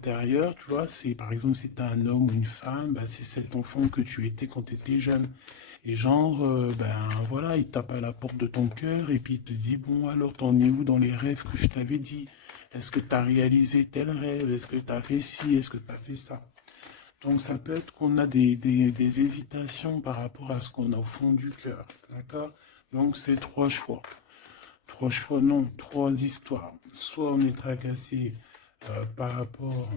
intérieur, tu vois, c'est par exemple si tu as un homme ou une femme, bah, c'est cet enfant que tu étais quand tu étais jeune. Et genre, ben voilà, il tape à la porte de ton cœur et puis il te dit, bon alors t'en es où dans les rêves que je t'avais dit? Est-ce que tu as réalisé tel rêve? Est-ce que tu as fait ci? Est-ce que tu as fait ça? Donc ça peut être qu'on a des hésitations par rapport à ce qu'on a au fond du cœur, d'accord? Donc c'est trois choix. Trois choix, non, trois histoires. Soit on est tracassé par rapport,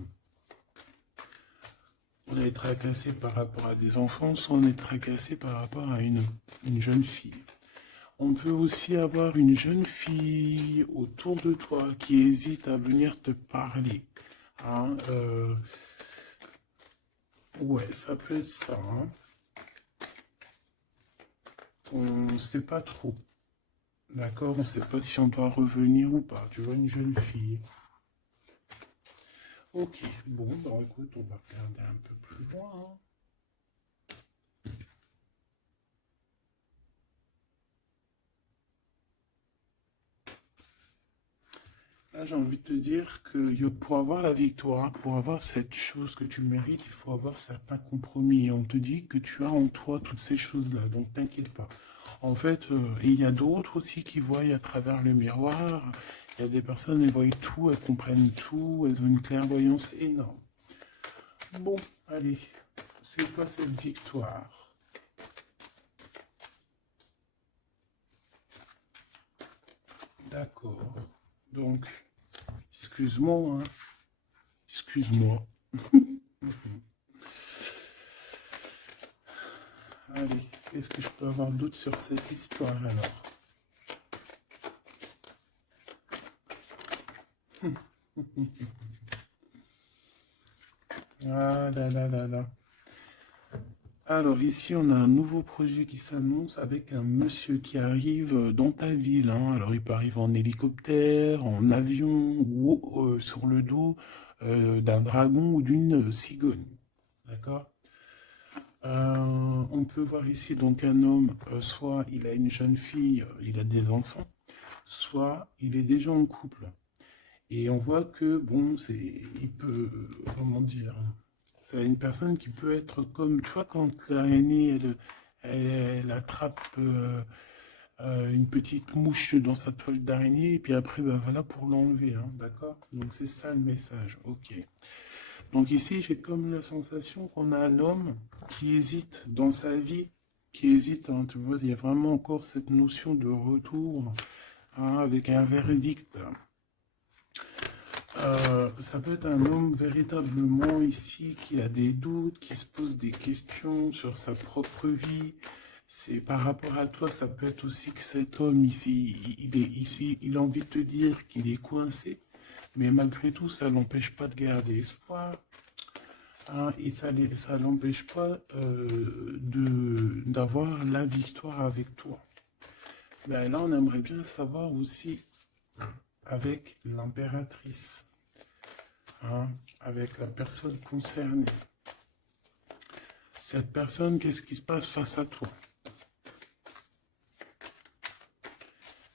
on est tracassé par rapport à des enfants, soit on est tracassé par rapport à une jeune fille. On peut aussi avoir une jeune fille autour de toi qui hésite à venir te parler. Hein, ouais, ça peut être ça. Hein. On ne sait pas trop. D'accord, on ne sait pas si on doit revenir ou pas. Tu vois, une jeune fille. Ok, bon, bah écoute, on va regarder un peu plus loin. Hein. Là, j'ai envie de te dire que pour avoir la victoire, pour avoir cette chose que tu mérites, il faut avoir certains compromis. Et on te dit que tu as en toi toutes ces choses-là, donc t'inquiète pas. En fait, et il y a d'autres aussi qui voient à travers le miroir. Il y a des personnes, elles voient tout, elles comprennent tout, elles ont une clairvoyance énorme. Bon, allez, c'est quoi cette victoire? D'accord. Donc, excuse-moi, hein. Excuse-moi. Allez, est-ce que je peux avoir d'autres sur cette histoire alors? Ah là là là là. Alors ici, on a un nouveau projet qui s'annonce avec un monsieur qui arrive dans ta ville. Hein. Alors il peut arriver en hélicoptère, en avion ou sur le dos d'un dragon ou d'une cigogne. D'accord? On peut voir ici donc un homme, soit il a une jeune fille, il a des enfants, soit il est déjà en couple. Et on voit que, bon, il peut, comment dire, c'est une personne qui peut être comme, tu vois, quand l'araignée, elle attrape une petite mouche dans sa toile d'araignée, et puis après, ben voilà pour l'enlever, hein, d'accord? Donc c'est ça le message, ok. Donc ici, j'ai comme la sensation qu'on a un homme qui hésite dans sa vie, qui hésite, hein, tu vois, il y a vraiment encore cette notion de retour, hein, avec un verdict. Ça peut être un homme véritablement ici qui a des doutes, qui se pose des questions sur sa propre vie. C'est par rapport à toi, ça peut être aussi que cet homme ici, il est ici, il a envie de te dire qu'il est coincé, mais malgré tout, ça l'empêche pas de garder espoir. Hein, et ça l'empêche pas d'avoir la victoire avec toi. Ben là, on aimerait bien savoir aussi avec l'impératrice. Hein, avec la personne concernée. Cette personne, qu'est-ce qui se passe face à toi?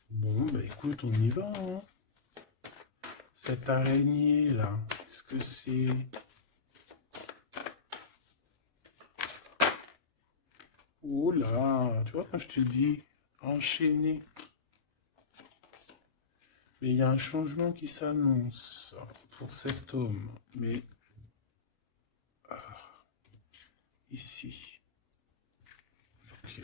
Bon, bah écoute, on y va. Hein. Cette araignée là, qu'est-ce que c'est? Oh là, tu vois quand je te dis enchaîné. Mais il y a un changement qui s'annonce pour cet homme. Mais ici. Ok.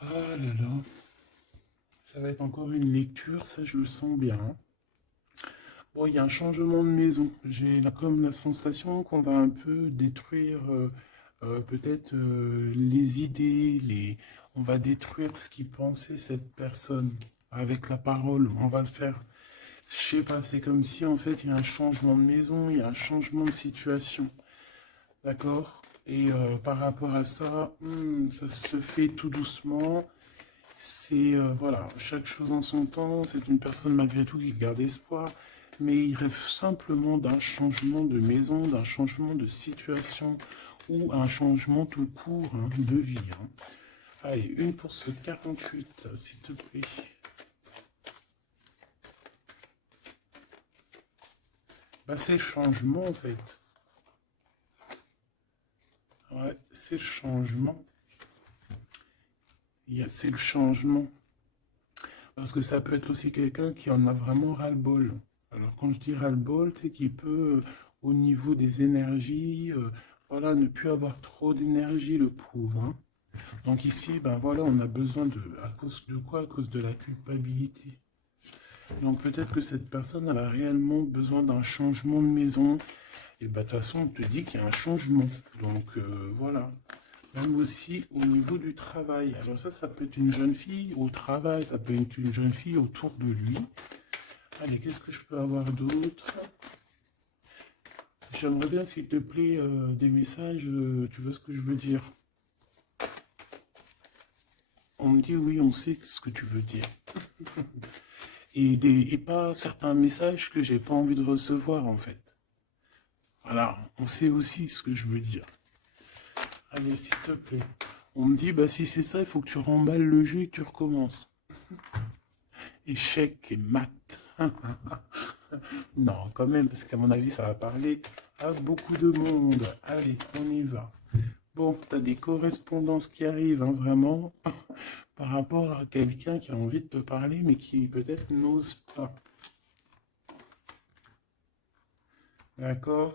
Ah là là. Ça va être encore une lecture, ça je le sens bien. Hein. Bon, il y a un changement de maison. J'ai comme la sensation qu'on va un peu détruire peut-être les idées, on va détruire ce qui pensait cette personne avec la parole. On va le faire. Je sais pas, c'est comme si en fait il y a un changement de maison, il y a un changement de situation. D'accord? Et par rapport à ça, ça se fait tout doucement. C'est, voilà, chaque chose en son temps. C'est une personne malgré tout qui garde espoir. Mais il rêve simplement d'un changement de maison, d'un changement de situation ou un changement tout court hein, de vie. Hein. Allez, une pour ce 48, s'il te plaît. Bah, c'est le changement, en fait. Ouais, c'est le changement. C'est le changement. Parce que ça peut être aussi quelqu'un qui en a vraiment ras-le-bol. Alors, quand je dis ras-le-bol, c'est qu'il peut, au niveau des énergies, voilà, ne plus avoir trop d'énergie, le pauvre, hein. Donc ici, ben voilà, on a besoin de, à cause de quoi? À cause de la culpabilité. Donc peut-être que cette personne, elle a réellement besoin d'un changement de maison. Et ben de toute façon, on te dit qu'il y a un changement. Donc voilà. Même aussi au niveau du travail. Alors ça peut être une jeune fille au travail, ça peut être une jeune fille autour de lui. Allez, qu'est-ce que je peux avoir d'autre? J'aimerais bien, s'il te plaît, des messages, tu vois ce que je veux dire? On me dit oui, on sait ce que tu veux dire. Et pas certains messages que j'ai pas envie de recevoir, en fait. Voilà, on sait aussi ce que je veux dire. Allez, s'il te plaît. On me dit, bah si c'est ça, il faut que tu remballes le jeu et que tu recommences. Échec et maths. Non, quand même, parce qu'à mon avis, ça va parler à beaucoup de monde. Allez, on y va. Bon, t'as des correspondances qui arrivent, hein, vraiment, par rapport à quelqu'un qui a envie de te parler, mais qui peut-être n'ose pas. D'accord?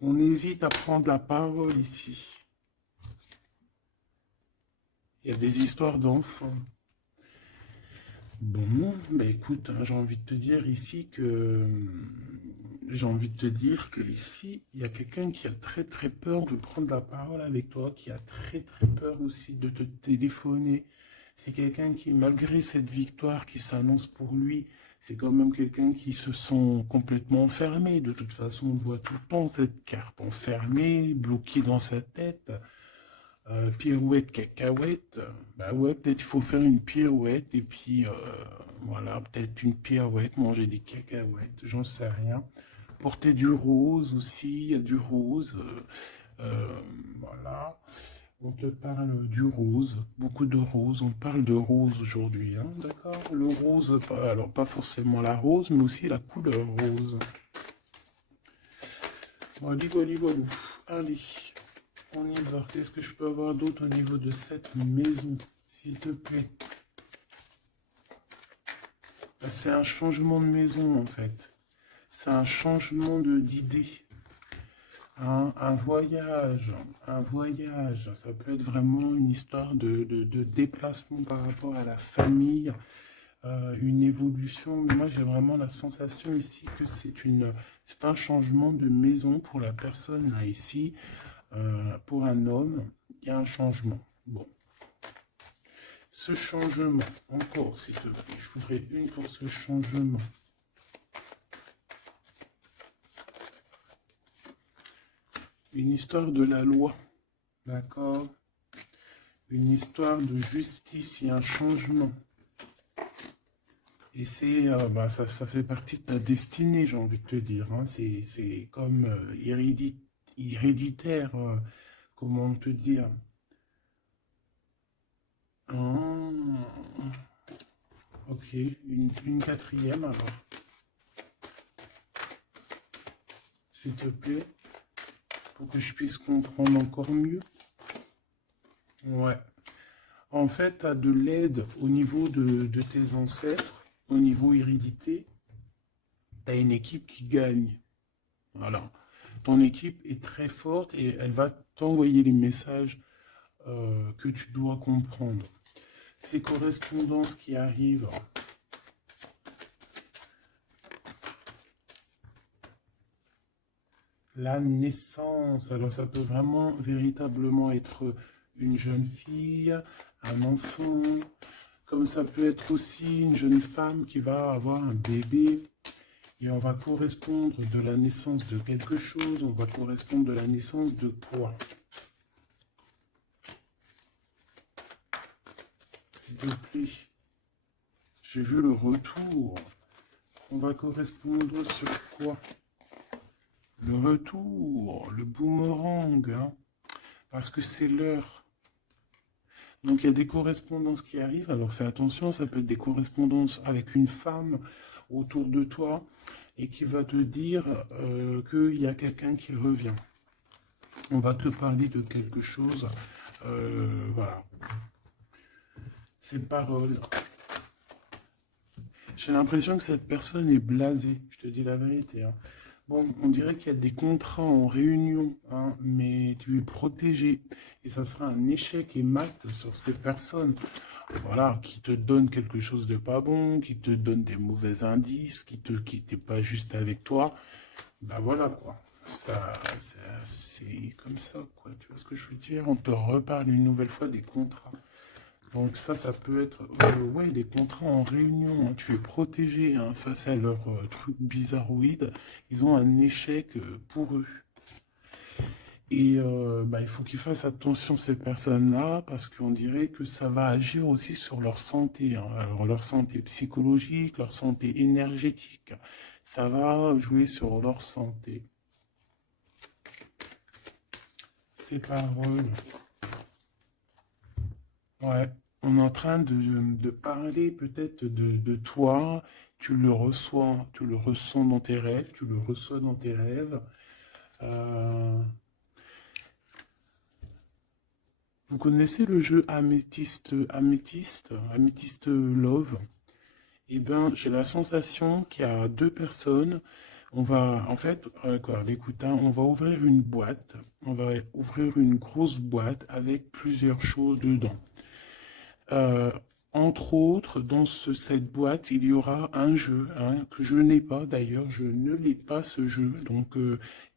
On hésite à prendre la parole ici. Il y a des histoires d'enfants. Bon, bah écoute, hein, j'ai envie de te dire ici que ici, il y a quelqu'un qui a très très peur de prendre la parole avec toi, qui a très très peur aussi de te téléphoner. C'est quelqu'un qui, malgré cette victoire qui s'annonce pour lui, c'est quand même quelqu'un qui se sent complètement enfermé. De toute façon, on voit tout le temps cette carte enfermée, bloquée dans sa tête. Pirouette, cacahuète, bah ouais, peut-être il faut faire une pirouette et puis voilà, peut-être une pirouette, manger des cacahuètes, j'en sais rien. Porter du rose aussi, il y a du rose, voilà. On te parle du rose, beaucoup de rose, on parle de rose aujourd'hui, hein, d'accord? Le rose, alors pas forcément la rose, mais aussi la couleur rose. Bon, ligou, allez. On y va. Qu'est-ce que je peux avoir d'autre au niveau de cette maison, s'il te plaît? C'est un changement de maison, en fait. C'est un changement d'idée. Hein, un voyage. Un voyage. Ça peut être vraiment une histoire de déplacement par rapport à la famille. Une évolution. Mais moi, j'ai vraiment la sensation ici que c'est un changement de maison pour la personne là ici. Pour un homme, il y a un changement. Bon. Ce changement, encore s'il te plaît, je voudrais une pour ce changement. Une histoire de la loi, d'accord? Une histoire de justice et un changement. Et c'est, ça fait partie de ta destinée, j'ai envie de te dire, hein. C'est comme héréditaire, comment te dire? Ah, ok, une quatrième alors, s'il te plaît, pour que je puisse comprendre encore mieux. Ouais. En fait, tu as de l'aide au niveau de tes ancêtres, au niveau hérédité. Tu as une équipe qui gagne. Voilà. Ton équipe est très forte et elle va t'envoyer les messages que tu dois comprendre. Ces correspondances qui arrivent, la naissance, alors ça peut vraiment véritablement être une jeune fille, un enfant, comme ça peut être aussi une jeune femme qui va avoir un bébé. Et on va correspondre de la naissance de quelque chose, on va correspondre de la naissance de quoi? S'il te plaît. J'ai vu le retour. On va correspondre sur quoi? Le retour, le boomerang, hein, parce que c'est l'heure. Donc il y a des correspondances qui arrivent, alors fais attention, ça peut être des correspondances avec une femme autour de toi et qui va te dire qu'il y a quelqu'un qui revient. On va te parler de quelque chose. Voilà. Ces paroles. J'ai l'impression que cette personne est blasée. Je te dis la vérité, hein. Bon, on dirait qu'il y a des contrats en réunion, hein, mais tu es protégé. Et ça sera un échec et mat sur ces personnes, voilà, qui te donnent quelque chose de pas bon, qui te donnent des mauvais indices, qui t'est pas juste avec toi. Ben voilà, quoi. C'est comme ça, quoi. Tu vois ce que je veux dire? On te reparle une nouvelle fois des contrats. Donc ça peut être ouais, des contrats en réunion, hein. Tu es protégé, hein, face à leurs trucs bizarroïdes. Ils ont un échec pour eux. Et bah, il faut qu'ils fassent attention ces personnes-là parce qu'on dirait que ça va agir aussi sur leur santé, hein. Alors leur santé psychologique, leur santé énergétique. Ça va jouer sur leur santé. Ces paroles. Ouais, on est en train de parler peut-être de toi, tu le ressens dans tes rêves, tu le reçois dans tes rêves. Euh, vous connaissez le jeu Améthyste Love? Eh bien, j'ai la sensation qu'il y a deux personnes. On va, en fait, quoi, écoute, hein, on va ouvrir une boîte, on va ouvrir une grosse boîte avec plusieurs choses dedans. Euh, Entre autres, dans cette boîte, il y aura un jeu, hein, que je n'ai pas d'ailleurs, je ne l'ai pas ce jeu. Donc,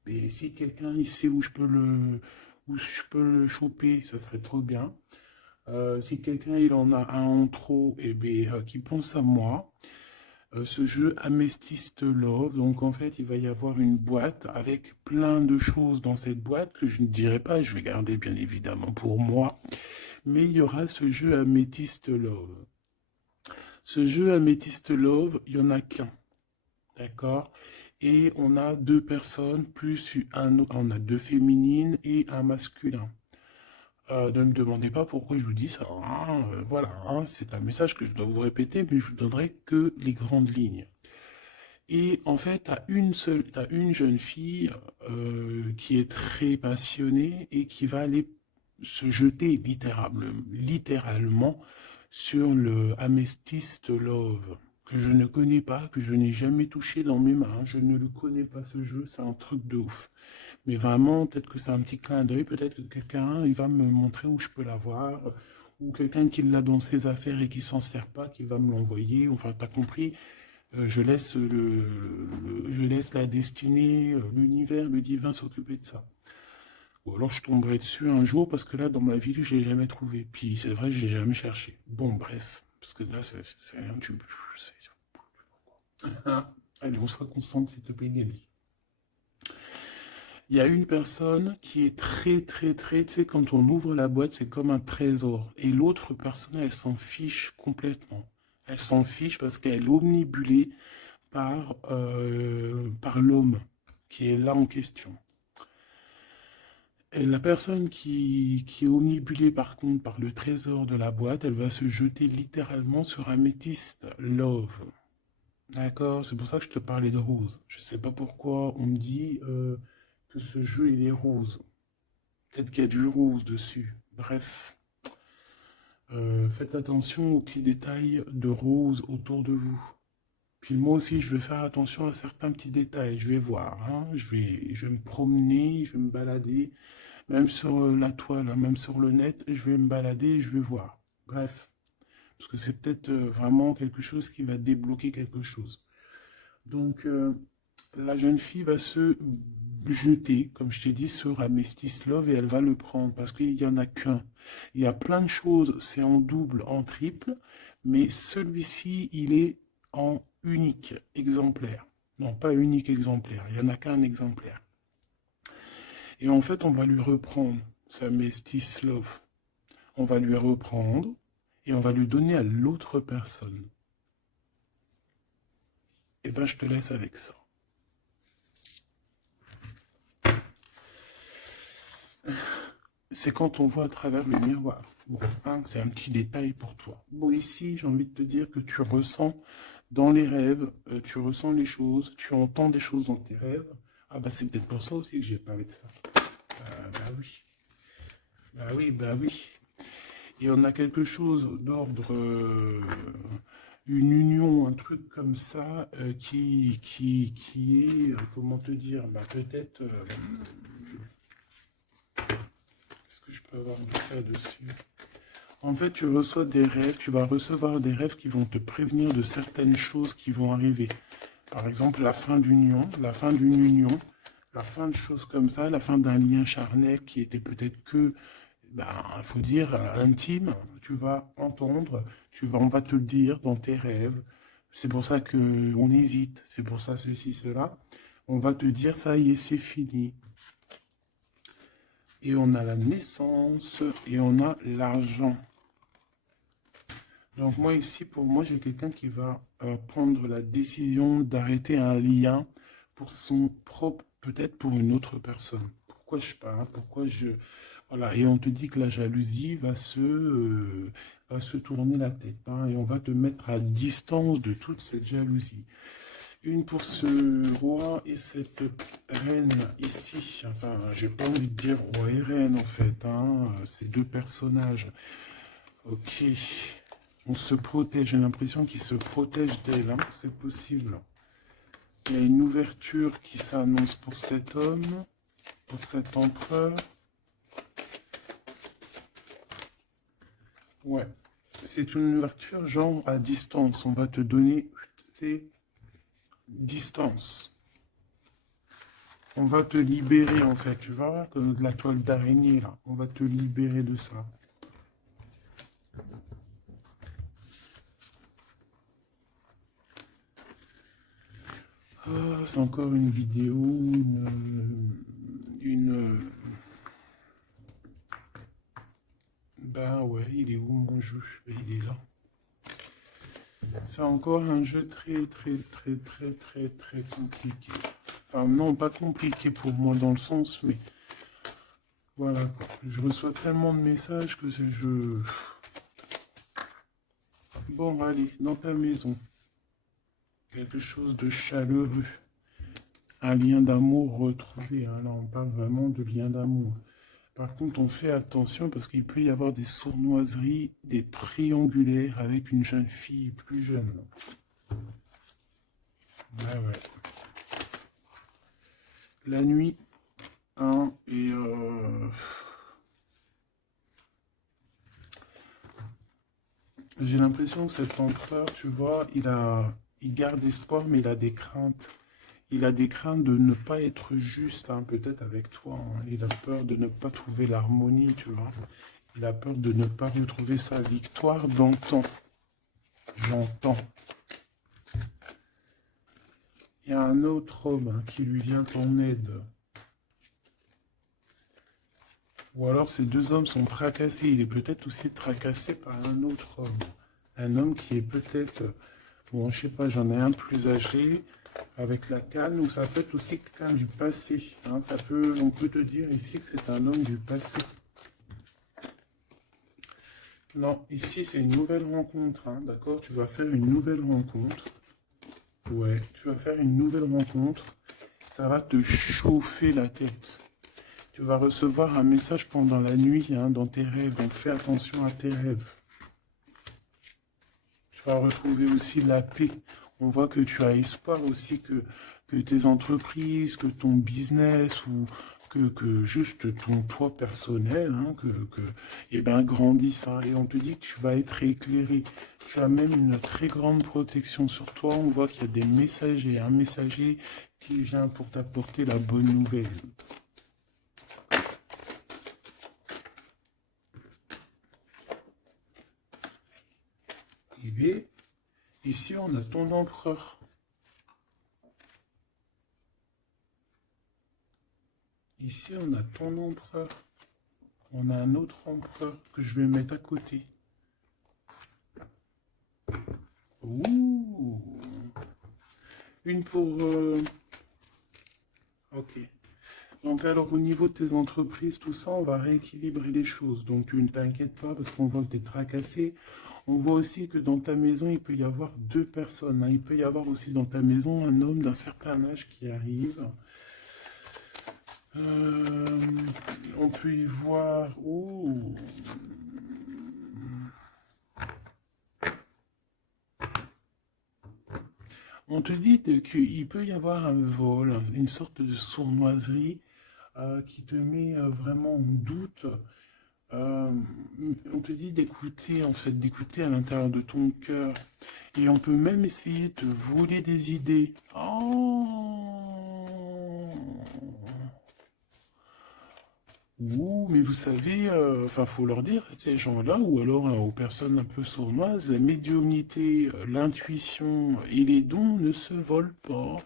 mais si quelqu'un il sait où je peux le choper, ça serait trop bien. Si quelqu'un il en a un en trop, et bien, qui pense à moi. Ce jeu Amethyst Love, donc en fait, il va y avoir une boîte avec plein de choses dans cette boîte que je ne dirai pas, je vais garder bien évidemment pour moi. Mais il y aura ce jeu Amethyst Love. Ce jeu Amethyst Love, il n'y en a qu'un, d'accord? Et on a deux personnes, plus on a deux féminines et un masculin. Ne me demandez pas pourquoi je vous dis ça, hein, voilà, hein, c'est un message que je dois vous répéter, mais je vous donnerai que les grandes lignes. Et en fait, t'as une jeune fille qui est très passionnée et qui va aller se jeter littéralement sur le Amethyst Love, que je ne connais pas, que je n'ai jamais touché dans mes mains. Je ne le connais pas ce jeu, c'est un truc de ouf. Mais vraiment, peut-être que c'est un petit clin d'œil, peut-être que quelqu'un, il va me montrer où je peux l'avoir, ou quelqu'un qui l'a dans ses affaires et qui s'en sert pas, qui va me l'envoyer. Enfin, t'as compris, je laisse la destinée, l'univers, le divin s'occuper de ça. Ou alors je tomberai dessus un jour parce que là, dans ma vie, je l'ai jamais trouvé. Puis c'est vrai, je l'ai jamais cherché. Bon, bref, parce que là, c'est rien du tout. Allez, on sera constante, s'il te plaît, Nelly. Il y a une personne qui est très, tu sais, quand on ouvre la boîte, c'est comme un trésor. Et l'autre personne, elle s'en fiche complètement. Elle s'en fiche parce qu'elle est omnibulée par l'homme qui est là en question. Et la personne qui est omnibulée par contre par le trésor de la boîte, elle va se jeter littéralement sur Amethyst Love. D'accord? C'est pour ça que je te parlais de rose. Je sais pas pourquoi on me dit que ce jeu il est rose. Peut-être qu'il y a du rose dessus. Bref, faites attention aux petits détails de rose autour de vous. Puis moi aussi, je vais faire attention à certains petits détails. Je vais voir, hein. Je vais me promener, je vais me balader, même sur la toile, hein, même sur le net, je vais me balader et je vais voir. Bref, parce que c'est peut-être vraiment quelque chose qui va débloquer quelque chose. Donc, la jeune fille va se jeter, comme je t'ai dit, sur Amethyst Love et elle va le prendre parce qu'il n'y en a qu'un. Il y a plein de choses, c'est en double, en triple, mais celui-ci, il est en unique exemplaire. Non, pas unique exemplaire, il n'y en a qu'un exemplaire. Et en fait, on va lui reprendre sa Amethyst Love. On va lui reprendre et on va lui donner à l'autre personne. Et ben, je te laisse avec ça. C'est quand on voit à travers le miroir. Bon, hein, c'est un petit détail pour toi. Bon, ici, j'ai envie de te dire que tu ressens dans les rêves, tu ressens les choses, tu entends des choses dans tes rêves. Ah bah c'est peut-être pour ça aussi que j'ai parlé de ça. Bah oui, bah oui, bah oui. Et on a quelque chose d'ordre, une union, un truc comme ça, qui est, comment te dire, bah peut-être, est-ce que je peux avoir du cas dessus? En fait, tu reçois des rêves, tu vas recevoir des rêves qui vont te prévenir de certaines choses qui vont arriver. Par exemple, la fin d'une union, la fin de choses comme ça, la fin d'un lien charnel qui était peut-être que, ben, il faut dire, intime. Tu vas entendre, on va te le dire dans tes rêves. C'est pour ça que on hésite, c'est pour ça ceci, cela. On va te dire, ça y est, c'est fini. Et on a la naissance et on a l'argent. Donc moi ici, pour moi, j'ai quelqu'un qui va prendre la décision d'arrêter un lien pour son propre, peut-être pour une autre personne. Pourquoi je parle? Pourquoi je... Voilà, et on te dit que la jalousie va se tourner la tête, hein, et on va te mettre à distance de toute cette jalousie. Une pour ce roi et cette reine ici. Enfin, j'ai pas envie de dire roi et reine en fait, hein, ces deux personnages. Ok. On se protège, j'ai l'impression qu'il se protège d'elle, hein. C'est possible. Il y a une ouverture qui s'annonce pour cet homme, pour cet empereur. Ouais, c'est une ouverture genre à distance. On va te donner, c'est distance. On va te libérer en fait, tu vois, comme de la toile d'araignée là. On va te libérer de ça. Ah, c'est encore une vidéo, Ben ouais, il est où mon jeu? Ben, il est là. C'est encore un jeu très compliqué. Enfin, non, pas compliqué pour moi dans le sens, mais voilà quoi. Je reçois tellement de messages que je... Bon, allez, dans ta maison. Quelque chose de chaleureux. Un lien d'amour retrouvé, hein. Là, on parle vraiment de lien d'amour. Par contre, on fait attention parce qu'il peut y avoir des sournoiseries, des triangulaires avec une jeune fille plus jeune. Ouais, ouais. La nuit, hein, et j'ai l'impression que cet empereur, tu vois, il garde espoir, mais il a des craintes. Il a des craintes de ne pas être juste, hein, peut-être avec toi, hein. Il a peur de ne pas trouver l'harmonie, tu vois. Il a peur de ne pas retrouver sa victoire dans le temps. J'entends. Il y a un autre homme, hein, qui lui vient en aide. Ou alors ces deux hommes sont tracassés. Il est peut-être aussi tracassé par un autre homme. Un homme qui est peut-être... Bon, je sais pas, j'en ai un plus âgé, avec la canne, ou ça peut être aussi quelqu'un du passé, hein. On peut te dire ici que c'est un homme du passé. Non, ici c'est une nouvelle rencontre, hein, d'accord? Tu vas faire une nouvelle rencontre. Ouais, tu vas faire une nouvelle rencontre. Ça va te chauffer la tête. Tu vas recevoir un message pendant la nuit, hein, dans tes rêves. Donc fais attention à tes rêves. Tu vas retrouver aussi la paix. On voit que tu as espoir aussi que tes entreprises, que ton business ou que juste ton toi personnel, hein, eh ben, grandisse, hein. Et on te dit que tu vas être éclairé. Tu as même une très grande protection sur toi. On voit qu'il y a des messagers, un messager qui vient pour t'apporter la bonne nouvelle. Et bien, ici, on a ton empereur. Ici, on a ton empereur. On a un autre empereur que je vais mettre à côté. Ouh. Une pour... Ok. Donc alors, au niveau de tes entreprises, tout ça, on va rééquilibrer les choses. Donc tu ne t'inquiètes pas parce qu'on voit que tu es tracassé. On voit aussi que dans ta maison, il peut y avoir deux personnes, hein. Il peut y avoir aussi dans ta maison un homme d'un certain âge qui arrive. Euh, on peut y voir... Oh, on te dit qu'il peut y avoir un vol, une sorte de sournoiserie qui te met vraiment en doute. Euh, on te dit d'écouter, en fait, d'écouter à l'intérieur de ton cœur. Et on peut même essayer de te voler des idées. Oh! Ouh, mais vous savez, enfin, faut leur dire, ces gens-là, ou alors aux personnes un peu sournoises, la médiumnité, l'intuition et les dons ne se volent pas.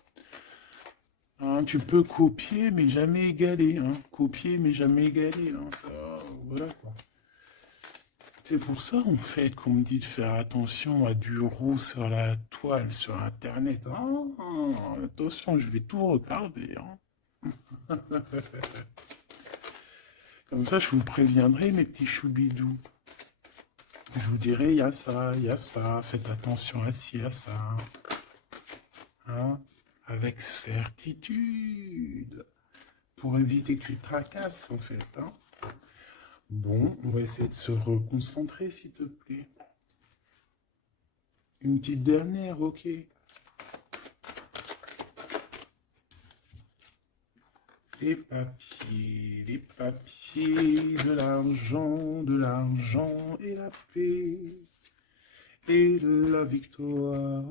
Hein, tu peux copier, mais jamais égaler. Hein. Copier, mais jamais égaler. Hein, ça, voilà quoi. C'est pour ça, en fait, qu'on me dit de faire attention à du roux sur la toile, sur Internet. Ah, attention, je vais tout regarder. Hein. Comme ça, je vous préviendrai, mes petits choubidous. Je vous dirai, il y a ça, faites attention à ci, à ça. Hein, avec certitude. Pour éviter que tu te tracasses, en fait. Hein. Bon, on va essayer de se reconcentrer, s'il te plaît. Une petite dernière, ok. Les papiers, de l'argent et la paix, et la victoire.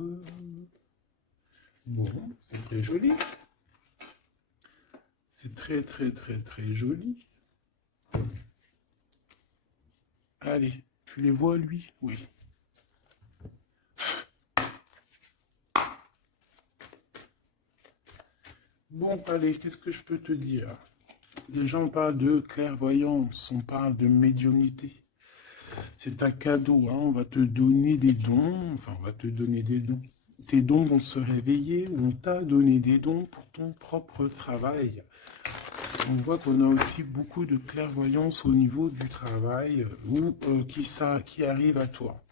Bon, c'est très joli. C'est très, très, très, très joli. Allez, tu les vois, lui? Oui. Bon, allez, qu'est-ce que je peux te dire? Déjà, on parle de clairvoyance, on parle de médiumnité. C'est un cadeau, hein, on va te donner des dons, enfin, on va te donner des dons. Tes dons vont se réveiller, on t'a donné des dons pour ton propre travail. On voit qu'on a aussi beaucoup de clairvoyance au niveau du travail ou qui arrive à toi.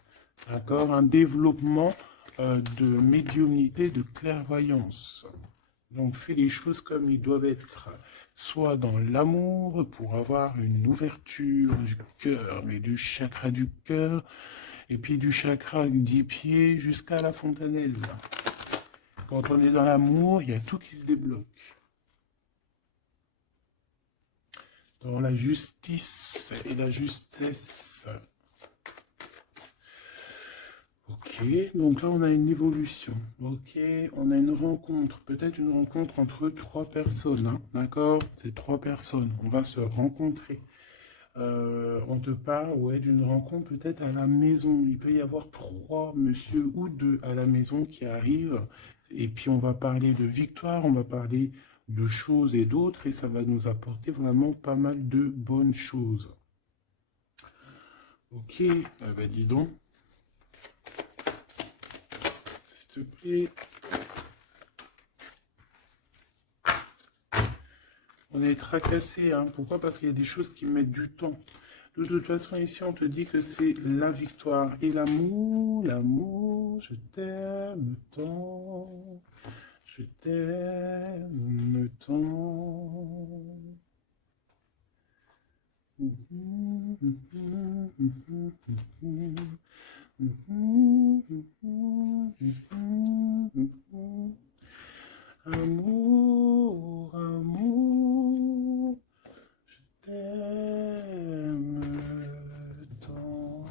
D'accord? Un développement de médiumnité, de clairvoyance. Donc fais les choses comme ils doivent être. Soit dans l'amour pour avoir une ouverture du cœur, mais du chakra du cœur, et puis du chakra des pieds jusqu'à la fontanelle. Quand on est dans l'amour, il y a tout qui se débloque. Dans la justice et la justesse. Ok, donc là on a une évolution. Ok, on a une rencontre, peut-être une rencontre entre trois personnes, hein, d'accord? C'est trois personnes, on va se rencontrer. On te parle, ouais, d'une rencontre peut-être à la maison. Il peut y avoir trois monsieur ou deux à la maison qui arrivent. Et puis on va parler de victoire, on va parler de choses et d'autres, et ça va nous apporter vraiment pas mal de bonnes choses. Ok, bah dis donc. S'il te plaît. On est tracassé, hein. Pourquoi? Parce qu'il y a des choses qui mettent du temps. De toute façon, ici, on te dit que c'est la victoire et l'amour. L'amour, je t'aime tant. Je t'aime tant. Amour, amour, je t'aime tant.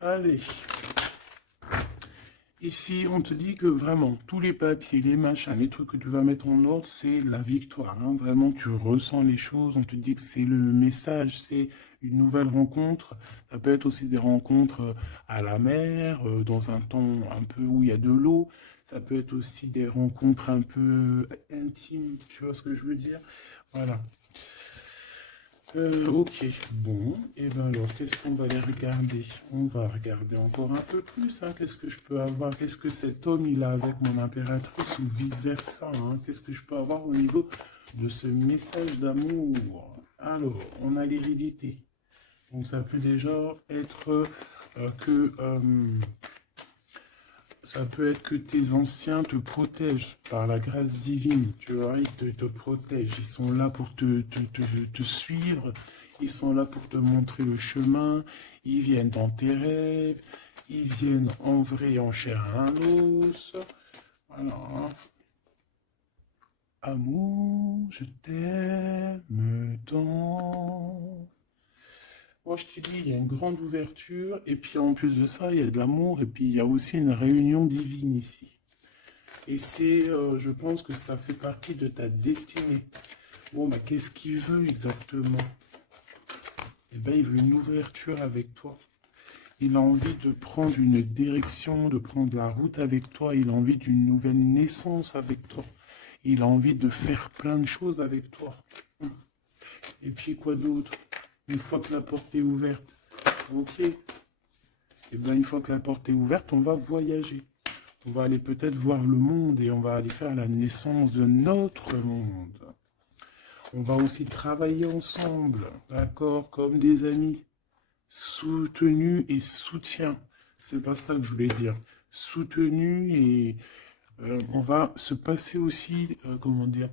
Allez. Ici, on te dit que vraiment, tous les papiers, les machins, les trucs que tu vas mettre en ordre, c'est la victoire. Hein. Vraiment, tu ressens les choses. On te dit que c'est le message, c'est une nouvelle rencontre. Ça peut être aussi des rencontres à la mer, dans un temps un peu où il y a de l'eau. Ça peut être aussi des rencontres un peu intimes. Tu vois ce que je veux dire? Voilà. Ok, bon, et ben alors, qu'est-ce qu'on va aller regarder? On va regarder encore un peu plus, hein. Qu'est-ce que je peux avoir? Qu'est-ce que cet homme, il a avec mon impératrice ou vice-versa, hein? Qu'est-ce que je peux avoir au niveau de ce message d'amour? Alors, on a l'hérédité. Donc ça peut déjà être que ça peut être que tes anciens te protègent par la grâce divine, tu vois, te protègent, ils sont là pour te suivre, ils sont là pour te montrer le chemin, ils viennent dans tes rêves, ils viennent en vrai, en chair et en os. Voilà. Amour, je t'aime tant. Moi, je te dis, il y a une grande ouverture, et puis en plus de ça, il y a de l'amour, et puis il y a aussi une réunion divine ici. Et c'est, je pense que ça fait partie de ta destinée. Bon, bah, qu'est-ce qu'il veut exactement? Eh bien, il veut une ouverture avec toi. Il a envie de prendre une direction, de prendre la route avec toi. Il a envie d'une nouvelle naissance avec toi. Il a envie de faire plein de choses avec toi. Et puis quoi d'autre? Une fois que la porte est ouverte, ok. Et bien une fois que la porte est ouverte, on va voyager. On va aller peut-être voir le monde et on va aller faire la naissance de notre monde. On va aussi travailler ensemble, d'accord, comme des amis. Soutenu et soutien. C'est pas ça que je voulais dire. Soutenu et on va se passer aussi, comment dire,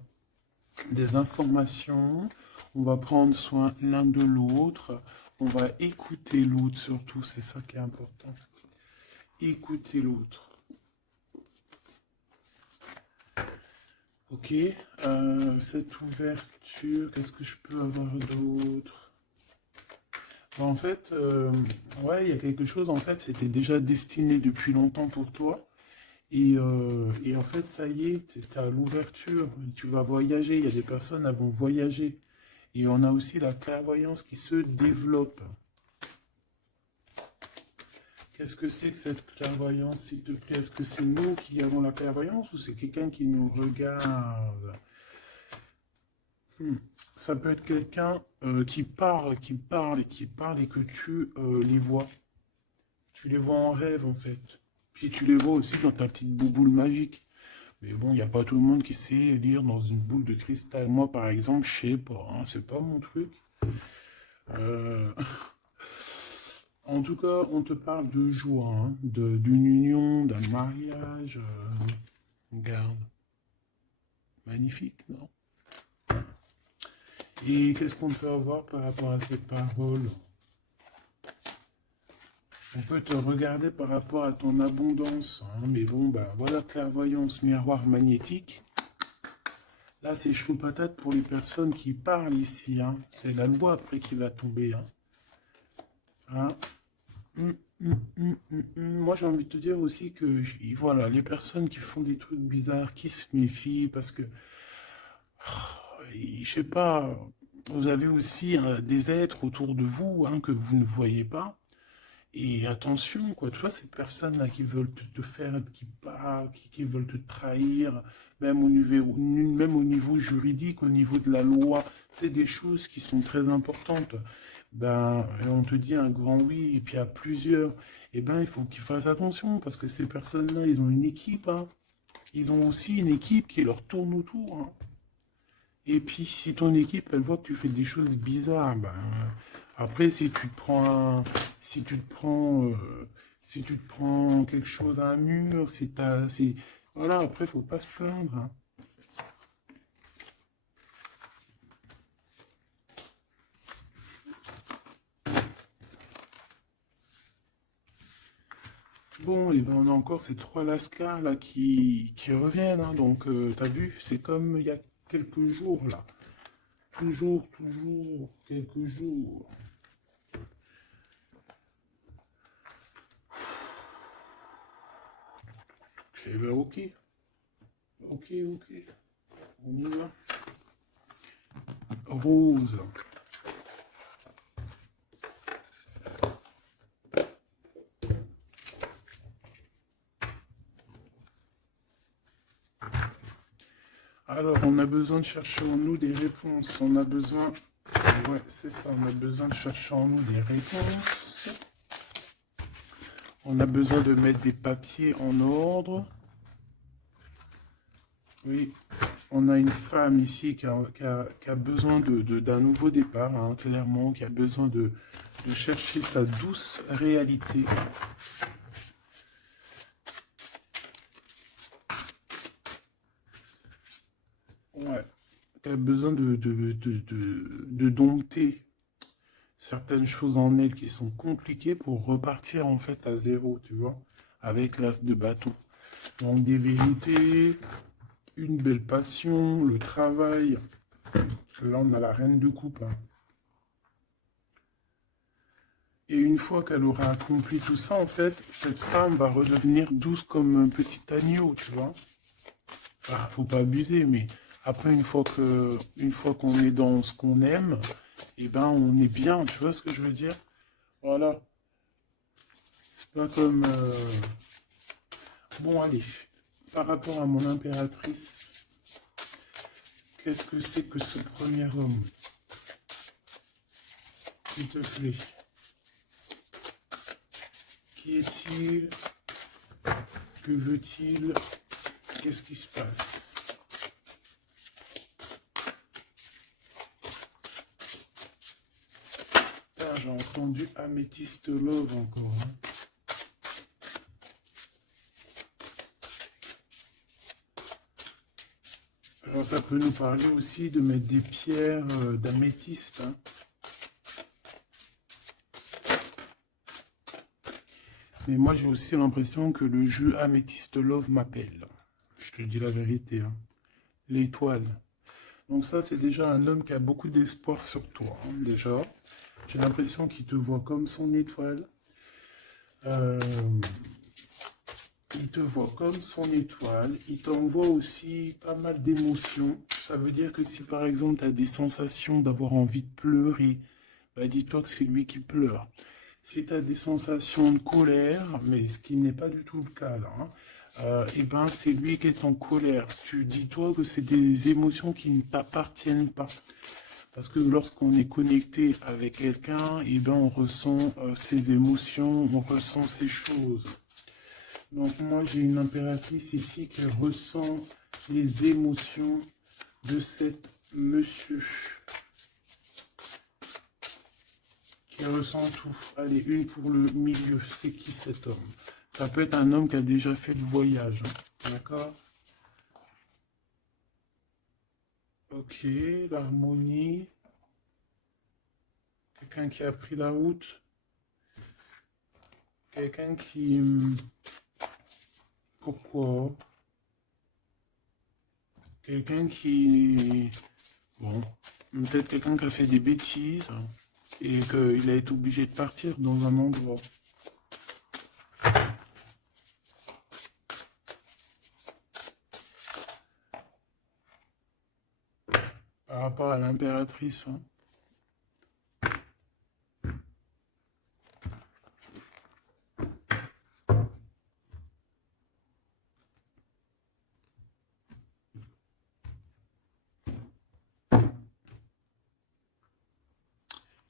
des informations. On va prendre soin l'un de l'autre. On va écouter l'autre surtout, c'est ça qui est important. Écouter l'autre. Ok, cette ouverture, qu'est-ce que je peux avoir d'autre? En fait, ouais, il y a quelque chose, en fait, c'était déjà destiné depuis longtemps pour toi. Et en fait, ça y est, tu es à l'ouverture, tu vas voyager, il y a des personnes qui vont voyager. Et on a aussi la clairvoyance qui se développe. Qu'est-ce que c'est que cette clairvoyance, s'il te plaît? Est-ce que c'est nous qui avons la clairvoyance ou c'est quelqu'un qui nous regarde? Ça peut être quelqu'un qui parle et que tu les vois. Tu les vois en rêve en fait. Puis tu les vois aussi dans ta petite bouboule magique. Mais bon, il n'y a pas tout le monde qui sait lire dans une boule de cristal. Moi par exemple, je sais pas, hein, c'est pas mon truc. Euh, En tout cas, on te parle de joie, hein, d'une union, d'un mariage. Regarde. Magnifique, non? Et qu'est-ce qu'on peut avoir par rapport à ces paroles? On peut te regarder par rapport à ton abondance, hein, mais bon, bah voilà, clairvoyance, miroir magnétique. Là, c'est chaud patate pour les personnes qui parlent ici, hein. C'est la loi après qui va tomber, hein. Hein. Moi, j'ai envie de te dire aussi que, voilà, les personnes qui font des trucs bizarres, qui se méfient, parce que, je sais pas, vous avez aussi des êtres autour de vous, hein, que vous ne voyez pas. Et attention, quoi, tu vois, ces personnes-là qui veulent te faire, qui parlent, qui veulent te trahir, même au niveau juridique, au niveau de la loi, c'est des choses qui sont très importantes. Ben, on te dit un grand oui, et puis à plusieurs, eh ben, il faut qu'ils fassent attention, parce que ces personnes-là, ils ont une équipe, hein. Ils ont aussi une équipe qui leur tourne autour, hein. Et puis, si ton équipe, elle voit que tu fais des choses bizarres, ben, après, si tu te prends, si tu te prends quelque chose à un mur, voilà, après, faut pas se plaindre, hein. Bon, et ben, on a encore ces trois lascars là qui reviennent, hein. Donc, t'as vu, c'est comme il y a quelques jours là. Toujours, quelques jours. Eh ben, ok. Ok. On y va. Rose. Alors, on a besoin de chercher en nous des réponses. On a besoin... Ouais, c'est ça. On a besoin de chercher en nous des réponses. On a besoin de mettre des papiers en ordre. Oui, on a une femme ici qui a besoin d'un nouveau départ, hein, clairement, qui a besoin de chercher sa douce réalité. Ouais, elle a besoin de dompter certaines choses en elle qui sont compliquées pour repartir en fait à zéro, tu vois, avec l'as de bâton. Donc des vérités, une belle passion, le travail. Là, on a la reine de coupe, hein. Et une fois qu'elle aura accompli tout ça, en fait, cette femme va redevenir douce comme un petit agneau, tu vois. Enfin, faut pas abuser, mais après, une fois qu'on est dans ce qu'on aime, eh ben, on est bien, tu vois ce que je veux dire? Voilà. C'est pas comme... Bon, allez. Par rapport à mon impératrice, qu'est-ce que c'est que ce premier homme? S'il te plaît. Qui est-il? Que veut-il? Qu'est-ce qui se passe? Putain, j'ai entendu Améthyste Love encore, hein. Alors ça peut nous parler aussi de mettre des pierres d'améthyste, hein. Mais moi j'ai aussi l'impression que le jeu Améthyste Love m'appelle. Je te dis la vérité, hein. L'étoile. Donc ça c'est déjà un homme qui a beaucoup d'espoir sur toi, hein, déjà. J'ai l'impression qu'il te voit comme son étoile. Euh, Il te voit comme son étoile. Il t'envoie aussi pas mal d'émotions. Ça veut dire que si par exemple tu as des sensations d'avoir envie de pleurer, bah dis-toi que c'est lui qui pleure. Si tu as des sensations de colère, mais ce qui n'est pas du tout le cas là, hein, et ben c'est lui qui est en colère. Tu dis-toi que c'est des émotions qui ne t'appartiennent pas. Parce que lorsqu'on est connecté avec quelqu'un, et ben on ressent ses émotions, on ressent ses choses. Donc moi j'ai une impératrice ici qui ressent les émotions de cet monsieur. Qui ressent tout. Allez, une pour le milieu. C'est qui cet homme? Ça peut être un homme qui a déjà fait le voyage, hein. D'accord? Ok, l'harmonie. Quelqu'un qui a pris la route. Quelqu'un qui... Pourquoi? Quelqu'un qui... Bon, peut-être quelqu'un qui a fait des bêtises et qu'il a été obligé de partir dans un endroit. Par rapport à l'impératrice, hein.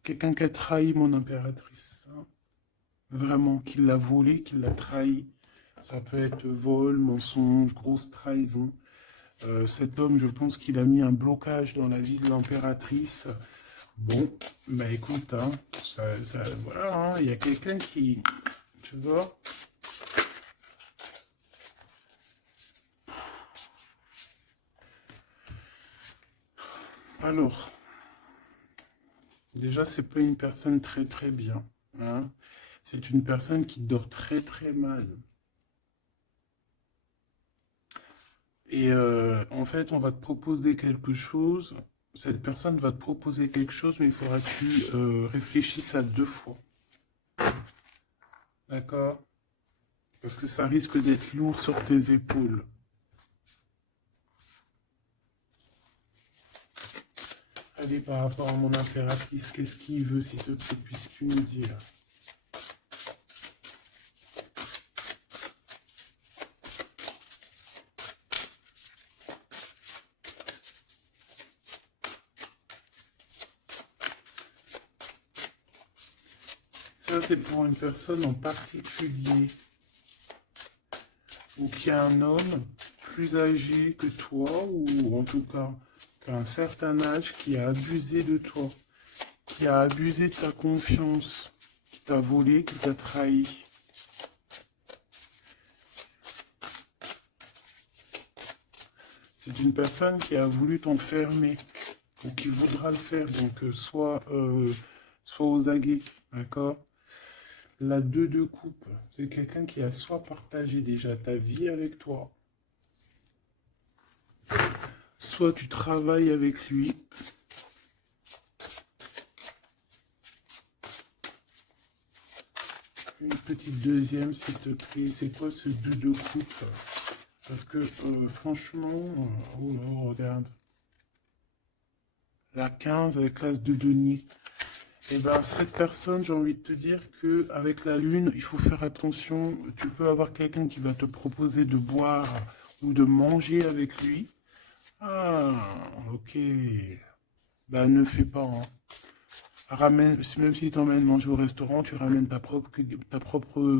Quelqu'un qui a trahi mon impératrice, hein. Vraiment, qui l'a volé, qui l'a trahi. Ça peut être vol, mensonge, grosse trahison. Cet homme, je pense qu'il a mis un blocage dans la vie de l'impératrice. Bon, bah écoute, hein, voilà, hein, il y a quelqu'un qui, tu vois. Alors, déjà, c'est pas une personne très très bien, hein. C'est une personne qui dort très très mal. Et en fait, on va te proposer quelque chose. Cette personne va te proposer quelque chose, mais il faudra que tu réfléchisses à deux fois. D'accord? Parce que ça risque d'être lourd sur tes épaules. Allez, par rapport à mon impératrice, qu'est-ce qu'il veut, s'il te plaît, puisses-tu me dire? Ça, c'est pour une personne en particulier. Ou qui a un homme plus âgé que toi, ou en tout cas qu'à un certain âge, qui a abusé de toi. qui a abusé de ta confiance, qui t'a volé, qui t'a trahi. C'est une personne qui a voulu t'enfermer ou qui voudra le faire. Donc, soit aux aguets, d'accord? La 2 de coupe, c'est quelqu'un qui a soit partagé déjà ta vie avec toi, soit tu travailles avec lui. Une petite deuxième, s'il te plaît. C'est quoi ce 2 de coupe? Parce que, franchement, oh là, regarde. La 15 avec l'as de denier. Et ben, cette personne, j'ai envie de te dire que avec la lune, il faut faire attention. Tu peux avoir quelqu'un qui va te proposer de boire ou de manger avec lui. Ah, ok. Ben, ne fais pas, hein. Ramène, même si t'emmènes manger au restaurant, tu ramènes ta propre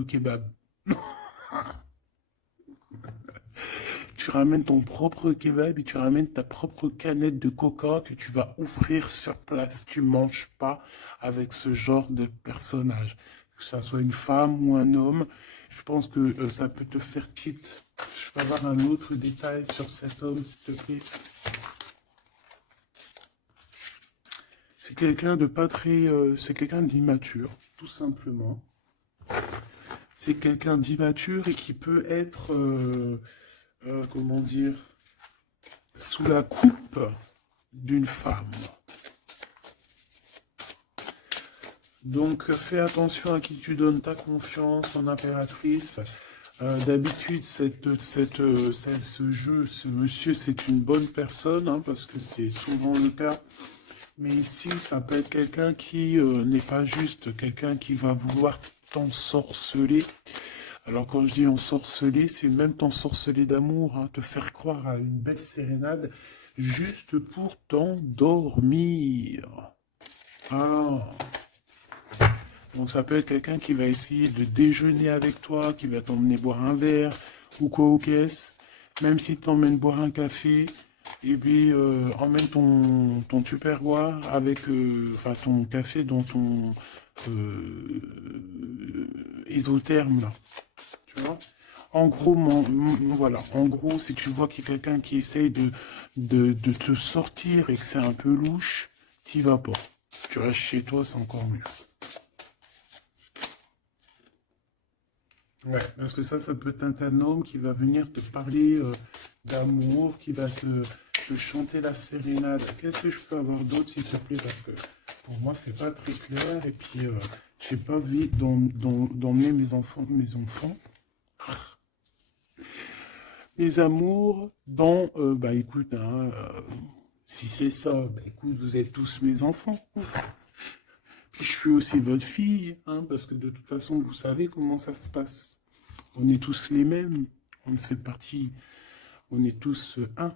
kebab. Tu ramènes ton propre kebab et tu ramènes ta propre canette de coca que tu vas offrir sur place. Tu manges pas avec ce genre de personnage. Que ça soit une femme ou un homme, je pense que ça peut te faire tilt. Je peux avoir un autre détail sur cet homme, s'il te plaît. C'est quelqu'un de pas très... c'est quelqu'un d'immature, tout simplement. C'est quelqu'un d'immature et qui peut être... comment dire, sous la coupe d'une femme. Donc fais attention à qui tu donnes ta confiance en impératrice. D'habitude, ce jeu, ce monsieur, c'est une bonne personne, hein, parce que c'est souvent le cas. Mais ici, ça peut être quelqu'un qui n'est pas juste, quelqu'un qui va vouloir t'ensorceler. Alors quand je dis ensorceler, c'est même t'ensorceler d'amour, hein, te faire croire à une belle sérénade juste pour t'endormir. Ah. Donc ça peut être quelqu'un qui va essayer de déjeuner avec toi, qui va t'emmener boire un verre ou quoi aux caisses, même s'il t'emmène boire un café, et puis emmène ton tupperware avec enfin ton café dans ton isotherme là. Tu vois? En gros, voilà. En gros, si tu vois qu'il y a quelqu'un qui essaye de te sortir et que c'est un peu louche, t'y vas pas. Tu restes chez toi, c'est encore mieux. Ouais, parce que ça peut être un homme qui va venir te parler d'amour, qui va te chanter la sérénade. Qu'est-ce que je peux avoir d'autre, s'il te plaît? Parce que pour moi, c'est pas très clair. Et puis, j'ai pas envie d'emmener mes amours dans... bah écoute, hein, si c'est ça, bah écoute, vous êtes tous mes enfants. Puis je suis aussi votre fille, hein, parce que de toute façon, vous savez comment ça se passe. On est tous les mêmes, on fait partie, on est tous un.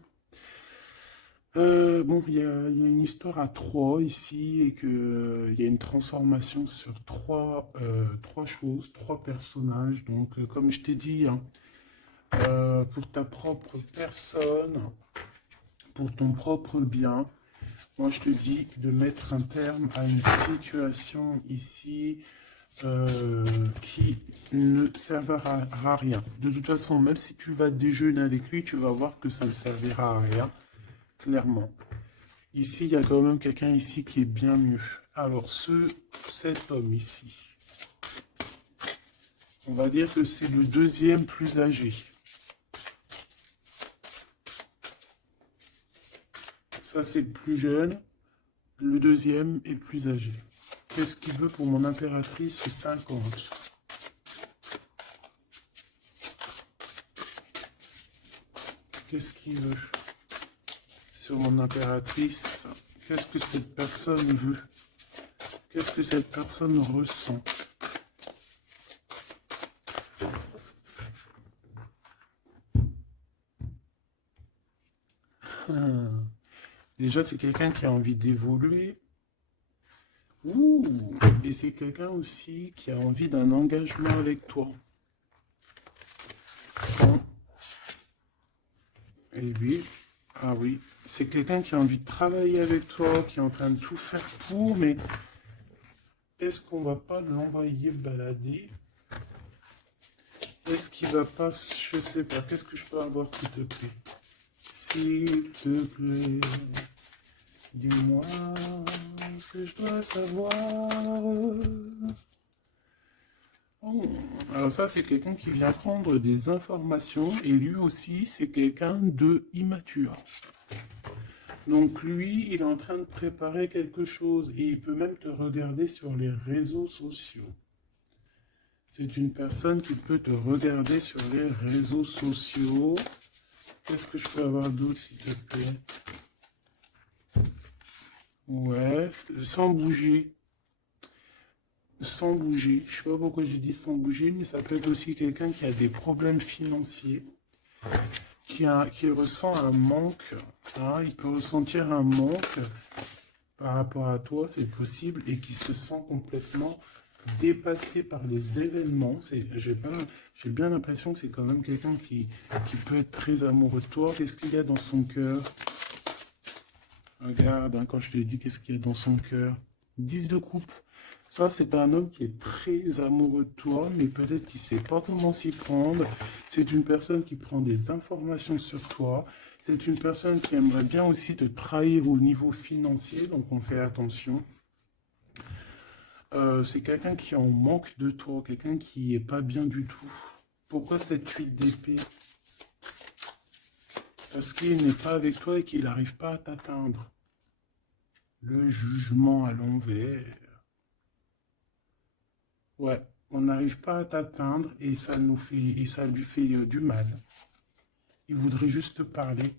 Bon, il y a une histoire à trois ici et que il y a une transformation sur trois choses, trois personnages. Donc, comme je t'ai dit, hein, pour ta propre personne, pour ton propre bien, moi je te dis de mettre un terme à une situation ici qui ne servira à rien. De toute façon, même si tu vas déjeuner avec lui, tu vas voir que ça ne servira à rien, clairement. Ici, il y a quand même quelqu'un ici qui est bien mieux. Alors, cet homme ici, on va dire que c'est le deuxième plus âgé. Ça, c'est le plus jeune. Le deuxième est le plus âgé. Qu'est-ce qu'il veut pour mon impératrice 50? Qu'est-ce qu'il veut sur mon impératrice? Qu'est-ce que cette personne veut? Qu'est-ce que cette personne ressent? Déjà, c'est quelqu'un qui a envie d'évoluer. Ouh, et c'est quelqu'un aussi qui a envie d'un engagement avec toi. Et oui, Ah oui, c'est quelqu'un qui a envie de travailler avec toi, qui est en train de tout faire pour, mais est-ce qu'on va pas l'envoyer balader? Est-ce qu'il va pas, je sais pas, qu'est-ce que je peux avoir s'il te plaît? S'il te plaît, dis-moi ce que je dois savoir. Oh, alors ça, c'est quelqu'un qui vient prendre des informations et lui aussi, c'est quelqu'un de immature. Donc lui, il est en train de préparer quelque chose et il peut même te regarder sur les réseaux sociaux. C'est une personne qui peut te regarder sur les réseaux sociaux. Qu'est-ce que je peux avoir d'autre, s'il te plaît? Ouais, sans bouger. Sans bouger. Je sais pas pourquoi j'ai dit sans bouger, mais ça peut être aussi quelqu'un qui a des problèmes financiers, qui ressent un manque. Hein, il peut ressentir un manque par rapport à toi, c'est possible, et qui se sent complètement dépassé par les événements. J'ai bien l'impression que c'est quand même quelqu'un qui peut être très amoureux de toi. Qu'est-ce qu'il y a dans son cœur? Regarde, hein, quand je te dis qu'est-ce qu'il y a dans son cœur. 10 de coupe. Ça, c'est un homme qui est très amoureux de toi, mais peut-être qu'il ne sait pas comment s'y prendre. C'est une personne qui prend des informations sur toi. C'est une personne qui aimerait bien aussi te trahir au niveau financier, donc on fait attention. C'est quelqu'un qui est en manque de toi, quelqu'un qui est pas bien du tout. Pourquoi cette 8 d'épée? Parce qu'il n'est pas avec toi et qu'il n'arrive pas à t'atteindre. Le jugement à l'envers. Ouais, on n'arrive pas à t'atteindre et ça lui fait du mal. Il voudrait juste te parler.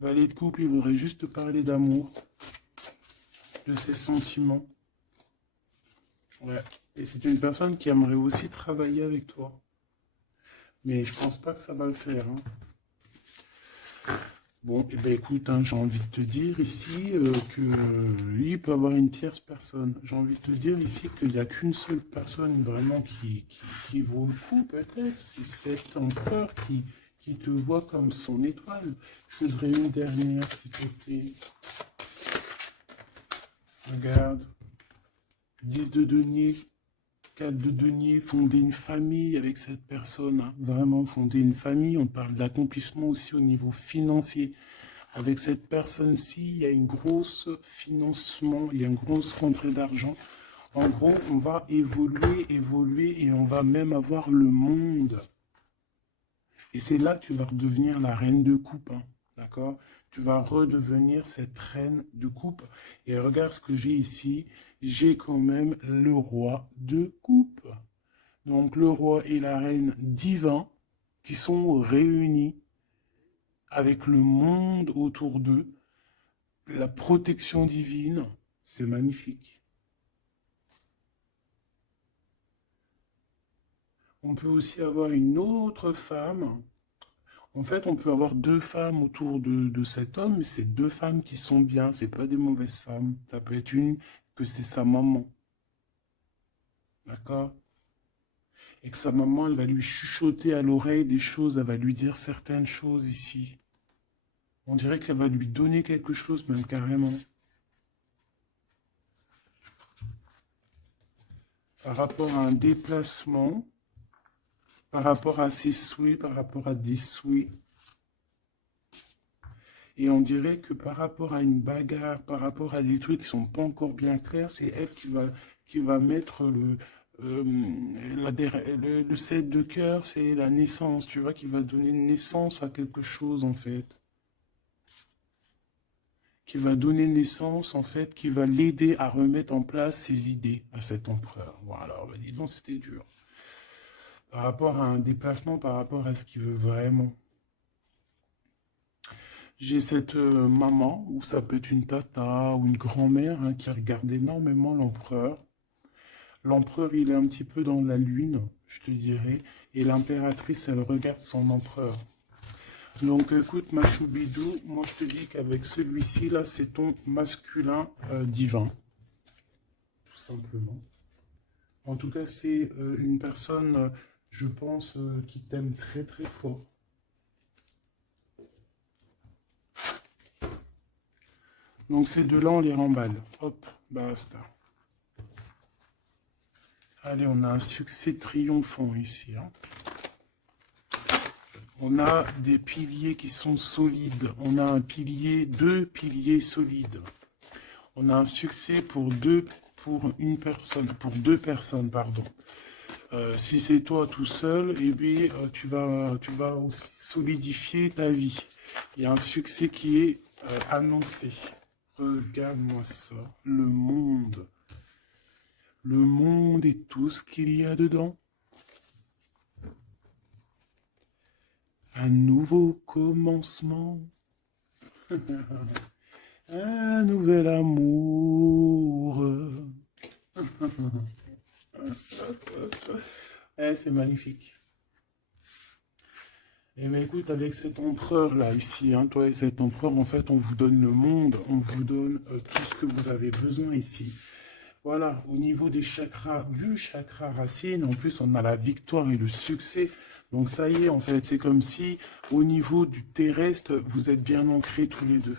Valet de couple, il voudrait juste te parler d'amour, de ses sentiments. Ouais. Et c'est une personne qui aimerait aussi travailler avec toi. Mais je pense pas que ça va le faire, hein. Bon, eh ben écoute, hein, j'ai envie de te dire ici que lui il peut avoir une tierce personne. J'ai envie de te dire ici qu'il n'y a qu'une seule personne vraiment qui vaut le coup, peut-être. C'est cet empereur qui te voit comme son étoile. Je voudrais une dernière, s'il te plaît. Regarde. 10 de denier, 4 de denier, fonder une famille avec cette personne. Hein. Vraiment, fonder une famille. On parle d'accomplissement aussi au niveau financier. Avec cette personne-ci, il y a une grosse financement, il y a une grosse rentrée d'argent. En gros, on va évoluer et on va même avoir le monde. Et c'est là que tu vas redevenir la reine de coupe, hein, d'accord? Tu vas redevenir cette reine de coupe. Et regarde ce que j'ai ici. J'ai quand même le roi de coupe. Donc le roi et la reine divins qui sont réunis avec le monde autour d'eux. La protection divine, c'est magnifique. On peut aussi avoir une autre femme. En fait, on peut avoir deux femmes autour de cet homme, mais c'est deux femmes qui sont bien, c'est pas des mauvaises femmes. Ça peut être une que c'est sa maman, d'accord? Et que sa maman, elle va lui chuchoter à l'oreille des choses, elle va lui dire certaines choses ici. On dirait qu'elle va lui donner quelque chose, même carrément. Par rapport à un déplacement, par rapport à ses souhaits, par rapport à des souhaits. Et on dirait que par rapport à une bagarre, par rapport à des trucs qui sont pas encore bien clairs, c'est elle qui va mettre le 7 de cœur, c'est la naissance, tu vois, qui va donner naissance à quelque chose, en fait. Qui va donner naissance, en fait, qui va l'aider à remettre en place ses idées à cet empereur. Voilà, bah, dis donc, c'était dur. Par rapport à un déplacement, par rapport à ce qu'il veut vraiment. J'ai cette maman, ou ça peut être une tata ou une grand-mère, hein, qui regarde énormément l'empereur. L'empereur, il est un petit peu dans la lune, je te dirais, et l'impératrice, elle regarde son empereur. Donc écoute, ma choubidou, moi je te dis qu'avec celui-ci, là, c'est ton masculin divin, tout simplement. En tout cas, c'est une personne, je pense, qui t'aime très très fort. Donc ces deux-là, on les remballe. Hop, basta. Allez, on a un succès triomphant ici. Hein. On a des piliers qui sont solides. On a un pilier, deux piliers solides. On a un succès pour une personne, pour deux personnes, pardon. Si c'est toi tout seul, eh bien, tu vas aussi solidifier ta vie. Il y a un succès qui est annoncé. Regarde-moi ça, le monde. Le monde et tout ce qu'il y a dedans. Un nouveau commencement. Un nouvel amour. C'est magnifique. Et bien écoute, avec cet empereur là, ici, hein, toi et cet empereur, en fait, on vous donne le monde, on vous donne tout ce que vous avez besoin ici. Voilà, au niveau des chakras, du chakra racine, en plus, on a la victoire et le succès. Donc ça y est, en fait, c'est comme si, au niveau du terrestre, vous êtes bien ancrés tous les deux.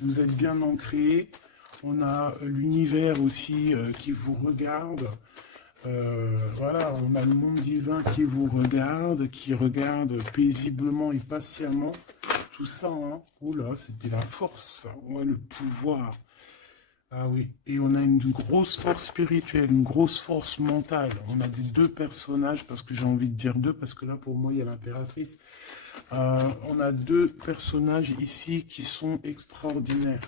Vous êtes bien ancrés. On a l'univers aussi qui vous regarde. Voilà, on a le monde divin qui regarde paisiblement et patiemment. Tout ça, hein. Oula, c'était la force, ouais, le pouvoir. Ah oui, et on a une grosse force spirituelle, une grosse force mentale. On a des deux personnages, parce que j'ai envie de dire deux, parce que là, pour moi, il y a l'impératrice. On a deux personnages ici qui sont extraordinaires.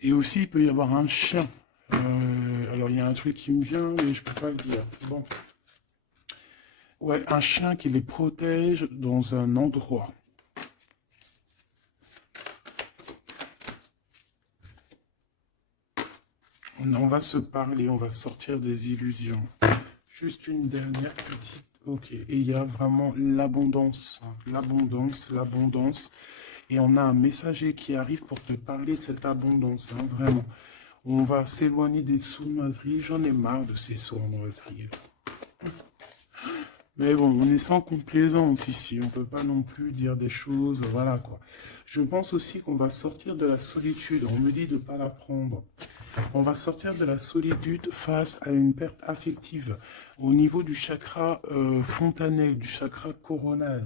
Et aussi, il peut y avoir un chien. Alors, il y a un truc qui me vient, mais je ne peux pas le dire. Bon. Ouais, un chien qui les protège dans un endroit. On va se parler, on va sortir des illusions. Juste une dernière petite... Ok, et il y a vraiment l'abondance, hein. L'abondance, l'abondance. Et on a un messager qui arrive pour te parler de cette abondance, hein, vraiment. On va s'éloigner des sournoiseries. J'en ai marre de ces sournoiseries. Mais bon, on est sans complaisance ici. On ne peut pas non plus dire des choses. Voilà quoi. Je pense aussi qu'on va sortir de la solitude. On me dit de ne pas la prendre. On va sortir de la solitude face à une perte affective au niveau du chakra fontanel, du chakra coronal.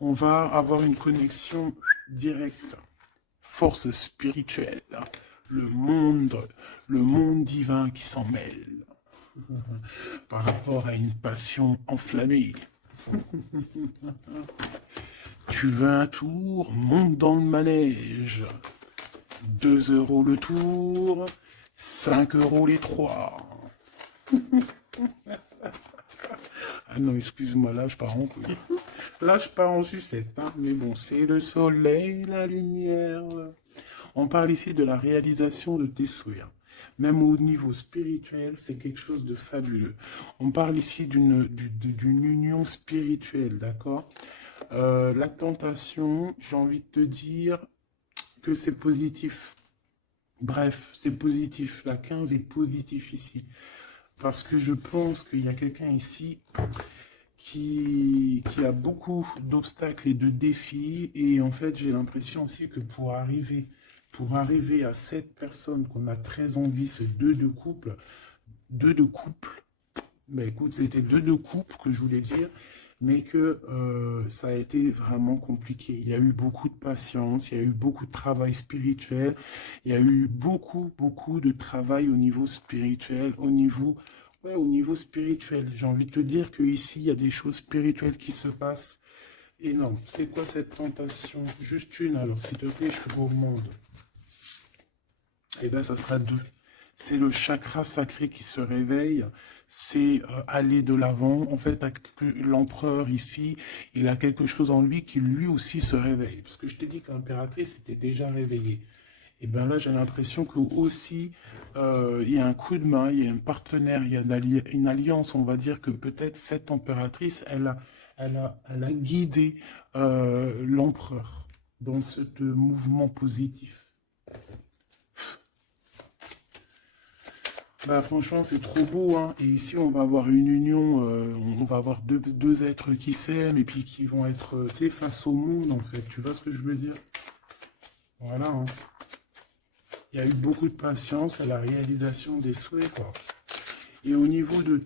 On va avoir une connexion directe. Force spirituelle, le monde divin qui s'en mêle par rapport à une passion enflammée. Tu veux un tour? Monte dans le manège. 2 € le tour, 5 € les 3. Ah non, excuse-moi, là je pars en couille. Là je pars en sucette, hein. Mais bon, c'est le soleil, la lumière. On parle ici de la réalisation de tes souhaits. Même au niveau spirituel, c'est quelque chose de fabuleux. On parle ici d'une union spirituelle, d'accord? La tentation, j'ai envie de te dire que c'est positif. Bref, c'est positif. La 15 est positif ici. Parce que je pense qu'il y a quelqu'un ici qui a beaucoup d'obstacles et de défis. Et en fait, j'ai l'impression aussi que pour arriver à cette personne qu'on a très envie, ce deux de couple, ben écoute, c'était deux de couple que je voulais dire, mais que ça a été vraiment compliqué. Il y a eu beaucoup de patience, il y a eu beaucoup de travail spirituel, il y a eu beaucoup de travail au niveau spirituel, ouais, au niveau spirituel. J'ai envie de te dire qu'ici, il y a des choses spirituelles qui se passent. Et non, c'est quoi cette tentation? Juste une, alors s'il te plaît, je suis au monde. Eh bien, ça sera deux. C'est le chakra sacré qui se réveille, c'est aller de l'avant. En fait, l'empereur ici, il a quelque chose en lui qui lui aussi se réveille. Parce que je t'ai dit que l'impératrice était déjà réveillée. Et bien là, j'ai l'impression que aussi, il y a un coup de main, il y a un partenaire, il y a une alliance. On va dire que peut-être cette impératrice, elle a guidé l'empereur dans ce mouvement positif. Bah franchement c'est trop beau hein. Et ici on va avoir une union, on va avoir deux êtres qui s'aiment et puis qui vont être, tu sais, face au monde, en fait. Tu vois ce que je veux dire? Voilà, hein. Il y a eu beaucoup de patience à la réalisation des souhaits, quoi. Et au niveau de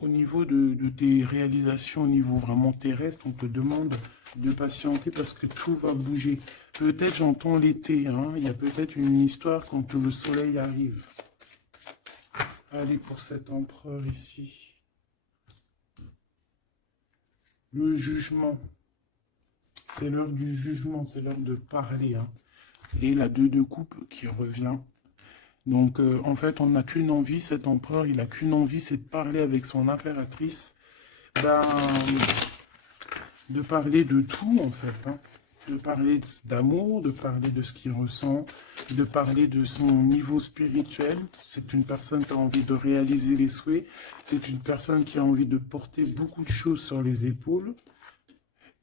au niveau de tes réalisations, au niveau vraiment terrestre, on te demande de patienter parce que tout va bouger. Peut-être j'entends l'été, hein. Il y a peut-être une histoire quand le soleil arrive. Allez, pour cet empereur ici. Le jugement. C'est l'heure du jugement, c'est l'heure de parler, hein. Et la 2 de coupe qui revient. Donc, en fait, on n'a qu'une envie, cet empereur, il n'a qu'une envie, c'est de parler avec son impératrice, ben, de parler de tout, en fait, hein. De parler d'amour, de parler de ce qu'il ressent, de parler de son niveau spirituel. C'est une personne qui a envie de réaliser les souhaits, c'est une personne qui a envie de porter beaucoup de choses sur les épaules,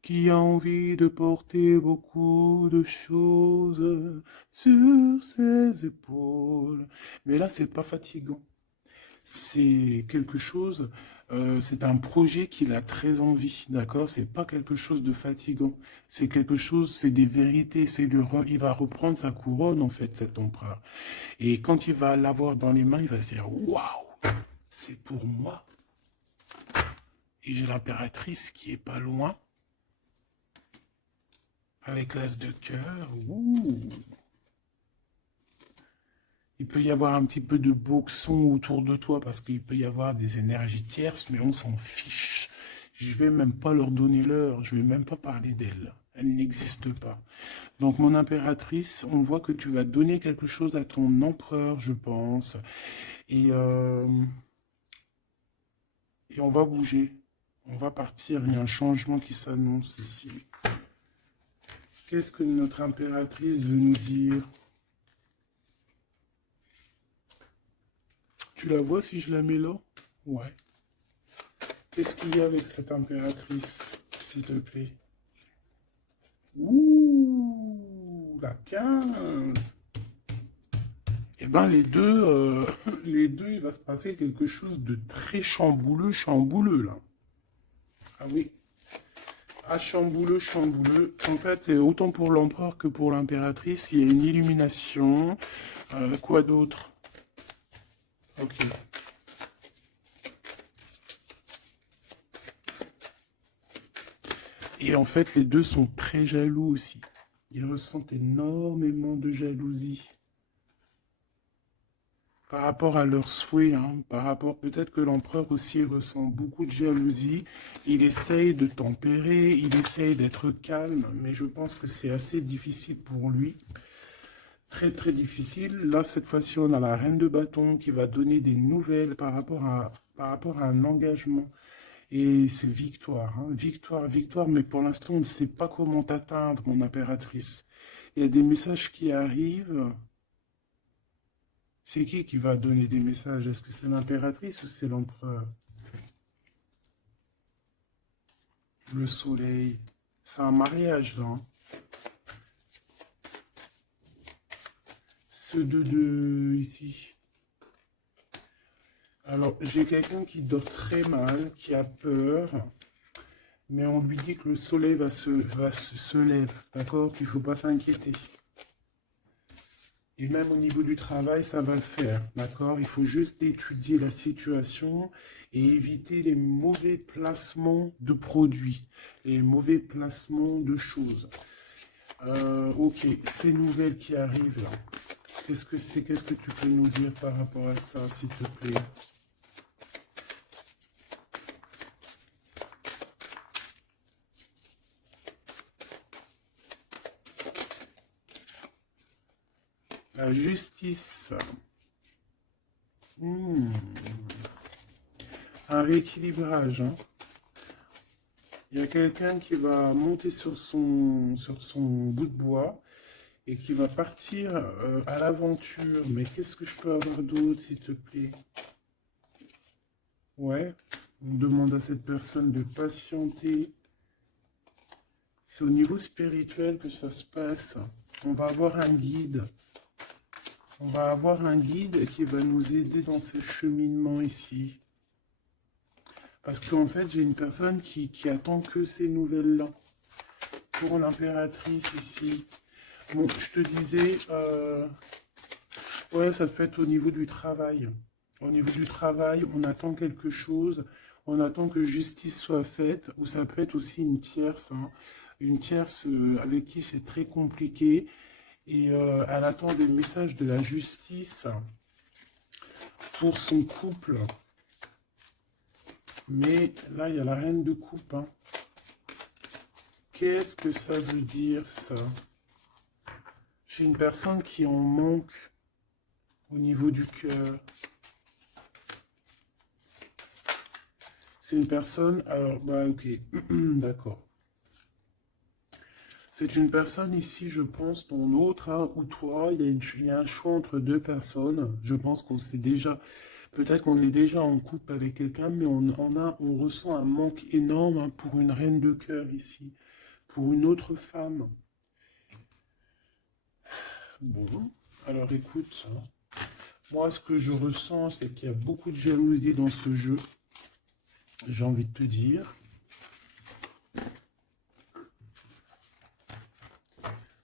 qui a envie de porter beaucoup de choses sur ses épaules. Mais là, c'est pas fatigant. C'est quelque chose, c'est un projet qu'il a très envie, d'accord? C'est pas quelque chose de fatigant. C'est quelque chose, c'est des vérités. Il va reprendre sa couronne, en fait, cet empereur. Et quand il va l'avoir dans les mains, il va se dire, waouh, c'est pour moi. Et j'ai l'impératrice qui est pas loin. Avec l'as de cœur, ouh. Il peut y avoir un petit peu de boxon autour de toi parce qu'il peut y avoir des énergies tierces, mais on s'en fiche. Je vais même pas leur donner l'heure, je vais même pas parler d'elle. Elle n'existe pas. Donc mon impératrice, on voit que tu vas donner quelque chose à ton empereur, je pense. Et, euh, et on va bouger. On va partir. Il y a un changement qui s'annonce ici. Qu'est-ce que notre impératrice veut nous dire? Tu la vois si je la mets là? Ouais. Qu'est-ce qu'il y a avec cette impératrice, s'il te plaît? Ouh, la 15. Eh ben, les deux, il va se passer quelque chose de très chambouleux, chambouleux, là. Ah oui. Ah, chambouleux, chambouleux. En fait, c'est autant pour l'empereur que pour l'impératrice. Il y a une illumination. Quoi d'autre? Ok. Et en fait, les deux sont très jaloux aussi. Ils ressentent énormément de jalousie par rapport à leurs souhaits, hein, par rapport peut-être que l'empereur aussi ressent beaucoup de jalousie. Il essaye de tempérer, il essaye d'être calme, mais je pense que c'est assez difficile pour lui. Très très difficile. Là, cette fois-ci, on a la reine de bâton qui va donner des nouvelles par rapport à un engagement. Et c'est victoire, hein. Victoire, victoire, mais pour l'instant, on ne sait pas comment t'atteindre, mon impératrice. Il y a des messages qui arrivent. C'est qui va donner des messages? Est-ce que c'est l'impératrice ou c'est l'empereur? Le soleil. C'est un mariage, là, hein. Ce 2 ici. Alors, j'ai quelqu'un qui dort très mal, qui a peur, mais on lui dit que le soleil se lève, d'accord? Qu'il ne faut pas s'inquiéter. Et même au niveau du travail, ça va le faire, d'accord? Il faut juste étudier la situation et éviter les mauvais placements de produits, les mauvais placements de choses. Ok, ces nouvelles qui arrivent là, qu'est-ce que c'est? Qu'est-ce que tu peux nous dire par rapport à ça, s'il te plaît? La justice. Hmm. Un rééquilibrage, hein. Il y a quelqu'un qui va monter sur son bout de bois et qui va partir à l'aventure. Mais qu'est-ce que je peux avoir d'autre, s'il te plaît? Ouais, on demande à cette personne de patienter. C'est au niveau spirituel que ça se passe. On va avoir un guide. On va avoir un guide qui va nous aider dans ce cheminement ici. Parce qu'en fait, j'ai une personne qui attend que ces nouvelles-là. Pour l'impératrice ici. Bon, je te disais, ouais, ça peut être au niveau du travail. Au niveau du travail, on attend quelque chose, on attend que justice soit faite, ou ça peut être aussi une tierce, hein. Une tierce avec qui c'est très compliqué, et elle attend des messages de la justice pour son couple. Mais là, il y a la reine de coupe, hein. Qu'est-ce que ça veut dire, ça? J'ai une personne qui en manque au niveau du cœur. C'est une personne... Alors, bah ok, d'accord. C'est une personne ici, je pense, ton autre, hein, ou toi, il y a un choix entre deux personnes. Je pense qu'on sait déjà... Peut-être qu'on est déjà en couple avec quelqu'un, mais on ressent un manque énorme, hein, pour une reine de cœur ici. Pour une autre femme. Bon, alors écoute, hein. Moi, ce que je ressens, c'est qu'il y a beaucoup de jalousie dans ce jeu. J'ai envie de te dire.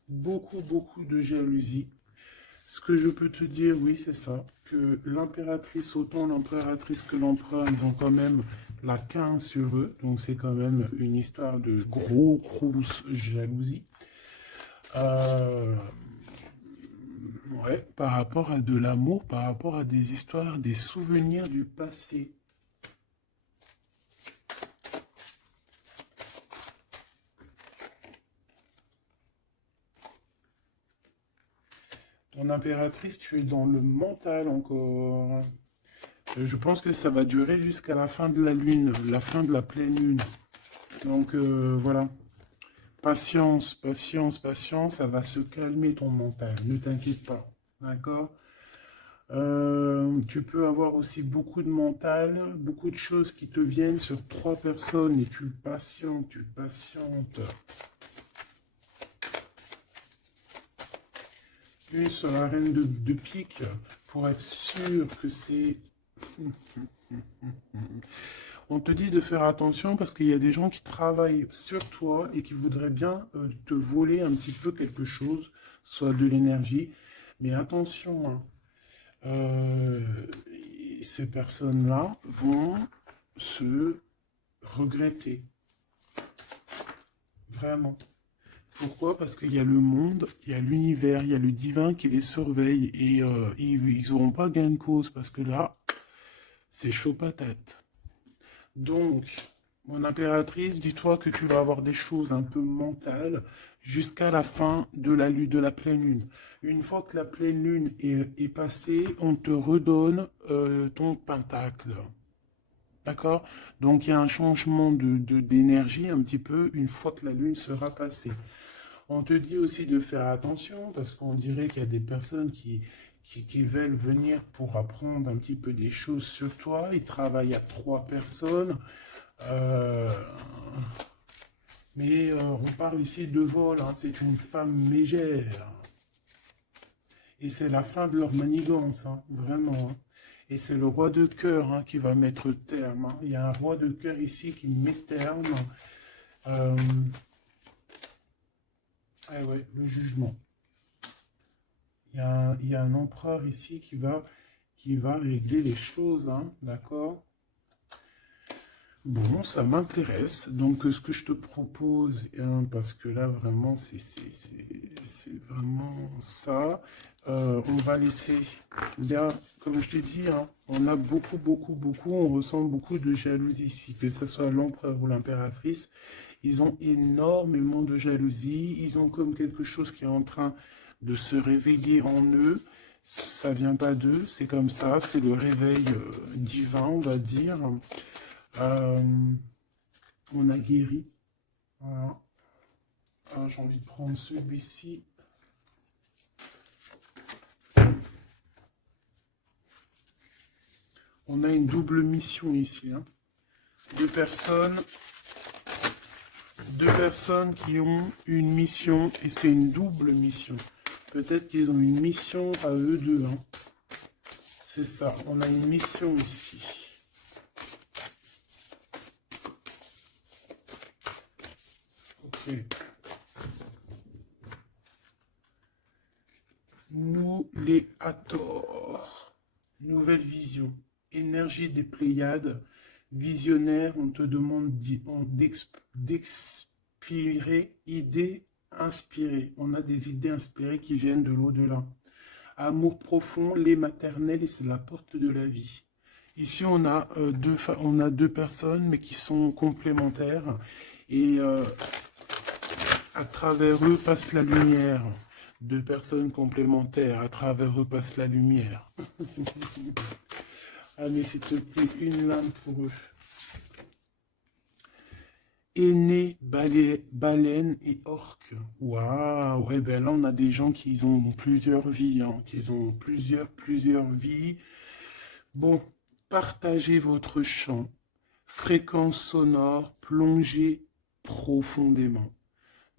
Beaucoup, beaucoup de jalousie. Ce que je peux te dire, oui, c'est ça. Que l'impératrice, autant l'impératrice que l'empereur, ils ont quand même la 15 sur eux. Donc, c'est quand même une histoire de grosse jalousie. Ouais, par rapport à de l'amour, par rapport à des histoires, des souvenirs du passé. Ton impératrice, tu es dans le mental encore. Je pense que ça va durer jusqu'à la fin de la lune, la fin de la pleine lune. Donc voilà. Patience, patience, patience, ça va se calmer ton mental. Ne t'inquiète pas. D'accord? Tu peux avoir aussi beaucoup de mental, beaucoup de choses qui te viennent sur 3 personnes et tu patientes, tu patientes. Une sur la reine de pique pour être sûr que c'est... On te dit de faire attention parce qu'il y a des gens qui travaillent sur toi et qui voudraient bien te voler un petit peu quelque chose, soit de l'énergie. Mais attention, hein, euh, ces personnes-là vont se regretter. Vraiment. Pourquoi? Parce qu'il y a le monde, il y a l'univers, il y a le divin qui les surveille et ils n'auront pas gain de cause parce que là, c'est chaud patate. Donc, mon impératrice, dis-toi que tu vas avoir des choses un peu mentales jusqu'à la fin de la pleine lune. Une fois que la pleine lune est passée, on te redonne ton pentacle. D'accord? Donc, il y a un changement d'énergie un petit peu une fois que la lune sera passée. On te dit aussi de faire attention parce qu'on dirait qu'il y a des personnes qui veulent venir pour apprendre un petit peu des choses sur toi. Ils travaillent à 3 personnes. Euh, mais on parle ici de vol, hein. C'est une femme mégère. Et c'est la fin de leur manigance, hein, vraiment, hein. Et c'est le roi de cœur, hein, qui va mettre terme, hein. Il y a un roi de cœur ici qui met terme. Euh, ah ouais, le jugement. Il y a un empereur ici qui va régler les choses, hein, d'accord? Bon, ça m'intéresse. Donc, ce que je te propose, hein, parce que là, vraiment, c'est vraiment ça. On va laisser, là, comme je t'ai dit, hein, on a beaucoup, on ressent beaucoup de jalousie ici, que ce soit l'empereur ou l'impératrice. Ils ont énormément de jalousie. Ils ont comme quelque chose qui est en train de se réveiller en eux. Ça vient pas d'eux, c'est comme ça. C'est le réveil divin, on va dire. Euh, on a guéri. Voilà. Ah, j'ai envie de prendre celui-ci. On a une double mission ici, hein. Deux personnes qui ont une mission et c'est une double mission. Peut-être qu'ils ont une mission à eux deux, hein. C'est ça, on a une mission ici. Ok. Nous les Hathor. Nouvelle vision. Énergie des Pléiades. Visionnaire, on te demande d'expirer, idées inspirées. On a des idées inspirées qui viennent de l'au-delà. Amour profond, lait maternel, et c'est la porte de la vie. Ici, on a deux personnes, mais qui sont complémentaires. Et à travers eux passe la lumière. Deux personnes complémentaires, à travers eux passe la lumière. Allez, s'il te plaît, une lame pour eux. Aîné, baleine et orque. Waouh, ouais, ben là, on a des gens qui ont plusieurs vies, hein, qui ont plusieurs vies. Bon, partagez votre chant, fréquence sonore, plongez profondément.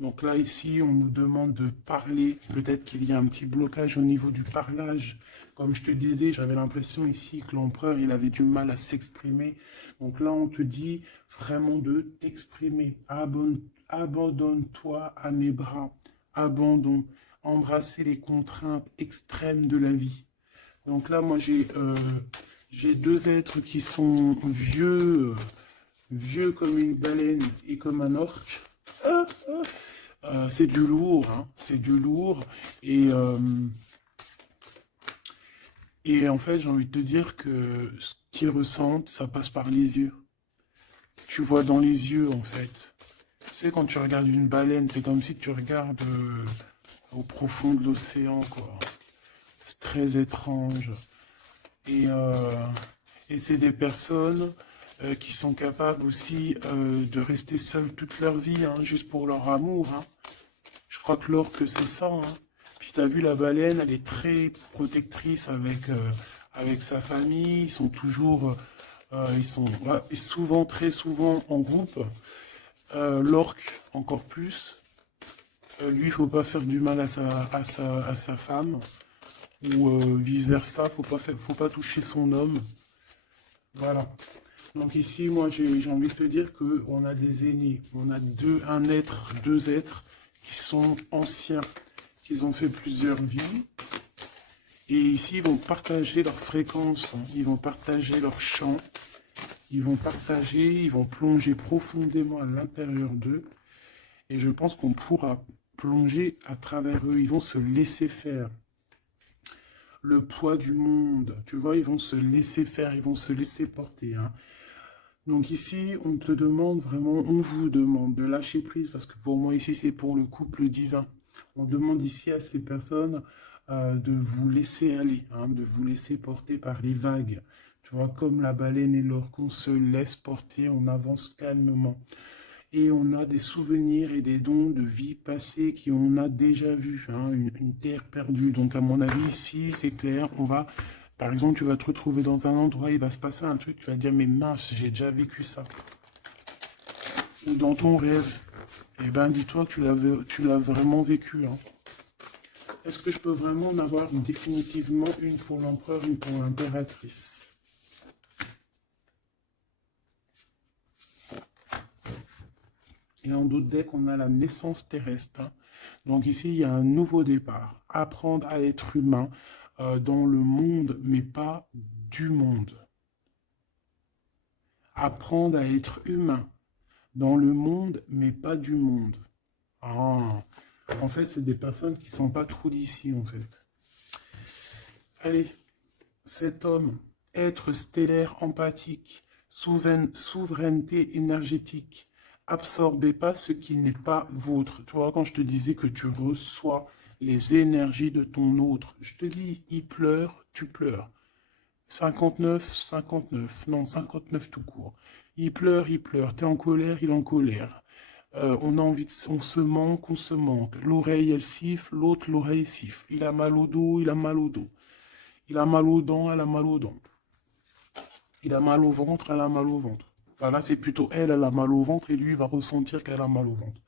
Donc là, ici, on nous demande de parler. Peut-être qu'il y a un petit blocage au niveau du parlage. Comme je te disais, j'avais l'impression ici que l'empereur, il avait du mal à s'exprimer. Donc là, on te dit vraiment de t'exprimer. Abandonne-toi à mes bras. Abandon. Embrasser les contraintes extrêmes de la vie. Donc là, moi, j'ai deux êtres qui sont vieux comme une baleine et comme un orque. C'est du lourd, hein, c'est du lourd. Et en fait, j'ai envie de te dire que ce qu'ils ressentent, ça passe par les yeux. Tu vois dans les yeux, en fait. Tu sais, quand tu regardes une baleine, c'est comme si tu regardes au profond de l'océan, quoi. C'est très étrange. Et, euh, et c'est des personnes qui sont capables aussi de rester seules toute leur vie, hein, juste pour leur amour, hein. Je crois que l'orque, c'est ça, hein. Puis t'as vu, la baleine, elle est très protectrice avec sa famille. Ils sont toujours, ils sont ouais, et souvent, très souvent en groupe. L'orque, encore plus. Lui, il faut pas faire du mal à sa femme. Ou vice-versa, faut pas toucher son homme. Voilà. Donc ici, moi, j'ai envie de te dire qu'on a des aînés. On a deux êtres qui sont anciens, qui ont fait plusieurs vies. Et ici, ils vont partager leur fréquence, hein. Ils vont partager leur chant. Ils vont plonger profondément à l'intérieur d'eux. Et je pense qu'on pourra plonger à travers eux. Ils vont se laisser faire. Le poids du monde, tu vois, ils vont se laisser faire, ils vont se laisser porter, hein. Donc ici, on te demande vraiment, on vous demande de lâcher prise, parce que pour moi ici, c'est pour le couple divin. On demande ici à ces personnes de vous laisser aller, hein, de vous laisser porter par les vagues. Tu vois, comme la baleine et l'orque, on se laisse porter, on avance calmement. Et on a des souvenirs et des dons de vie passée qu'on a déjà vus, hein, une terre perdue. Donc à mon avis, ici, c'est clair, par exemple, tu vas te retrouver dans un endroit, il va se passer un truc, tu vas te dire, mais mince, j'ai déjà vécu ça. Ou dans ton rêve, eh ben dis-toi que tu l'as vraiment vécu, hein. Est-ce que je peux vraiment en avoir définitivement une pour l'empereur, une pour l'impératrice? Et en d'autres decks, on a la naissance terrestre, hein. Donc ici, il y a un nouveau départ. Apprendre à être humain dans le monde, mais pas du monde. Apprendre à être humain dans le monde, mais pas du monde. Ah, en fait, c'est des personnes qui ne sont pas trop d'ici, en fait. Allez, cet homme, être stellaire empathique, souveraineté énergétique, absorbez pas ce qui n'est pas vôtre. Tu vois, quand je te disais que tu reçois les énergies de ton autre, je te dis, il pleure, tu pleures. 59, 59, non, 59 tout court. Il pleure, t'es en colère, il est en colère. On a envie on se manque, on se manque. L'oreille, elle siffle, l'autre, l'oreille siffle. Il a mal au dos, il a mal au dos. Il a mal aux dents, elle a mal aux dents. Il a mal au ventre, elle a mal au ventre. Enfin là, c'est plutôt elle, elle a mal au ventre et lui, il va ressentir qu'elle a mal au ventre.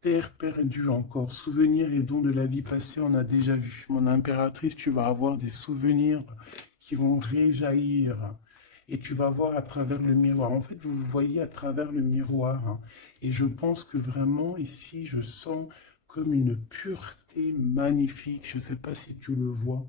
Terre perdue encore, souvenirs et dons de la vie passée, on a déjà vu. Mon impératrice, tu vas avoir des souvenirs qui vont réjaillir. et tu vas voir à travers le miroir. En fait, vous vous voyez à travers le miroir, hein. Et je pense que vraiment ici, je sens comme une pureté magnifique. Je ne sais pas si tu le vois.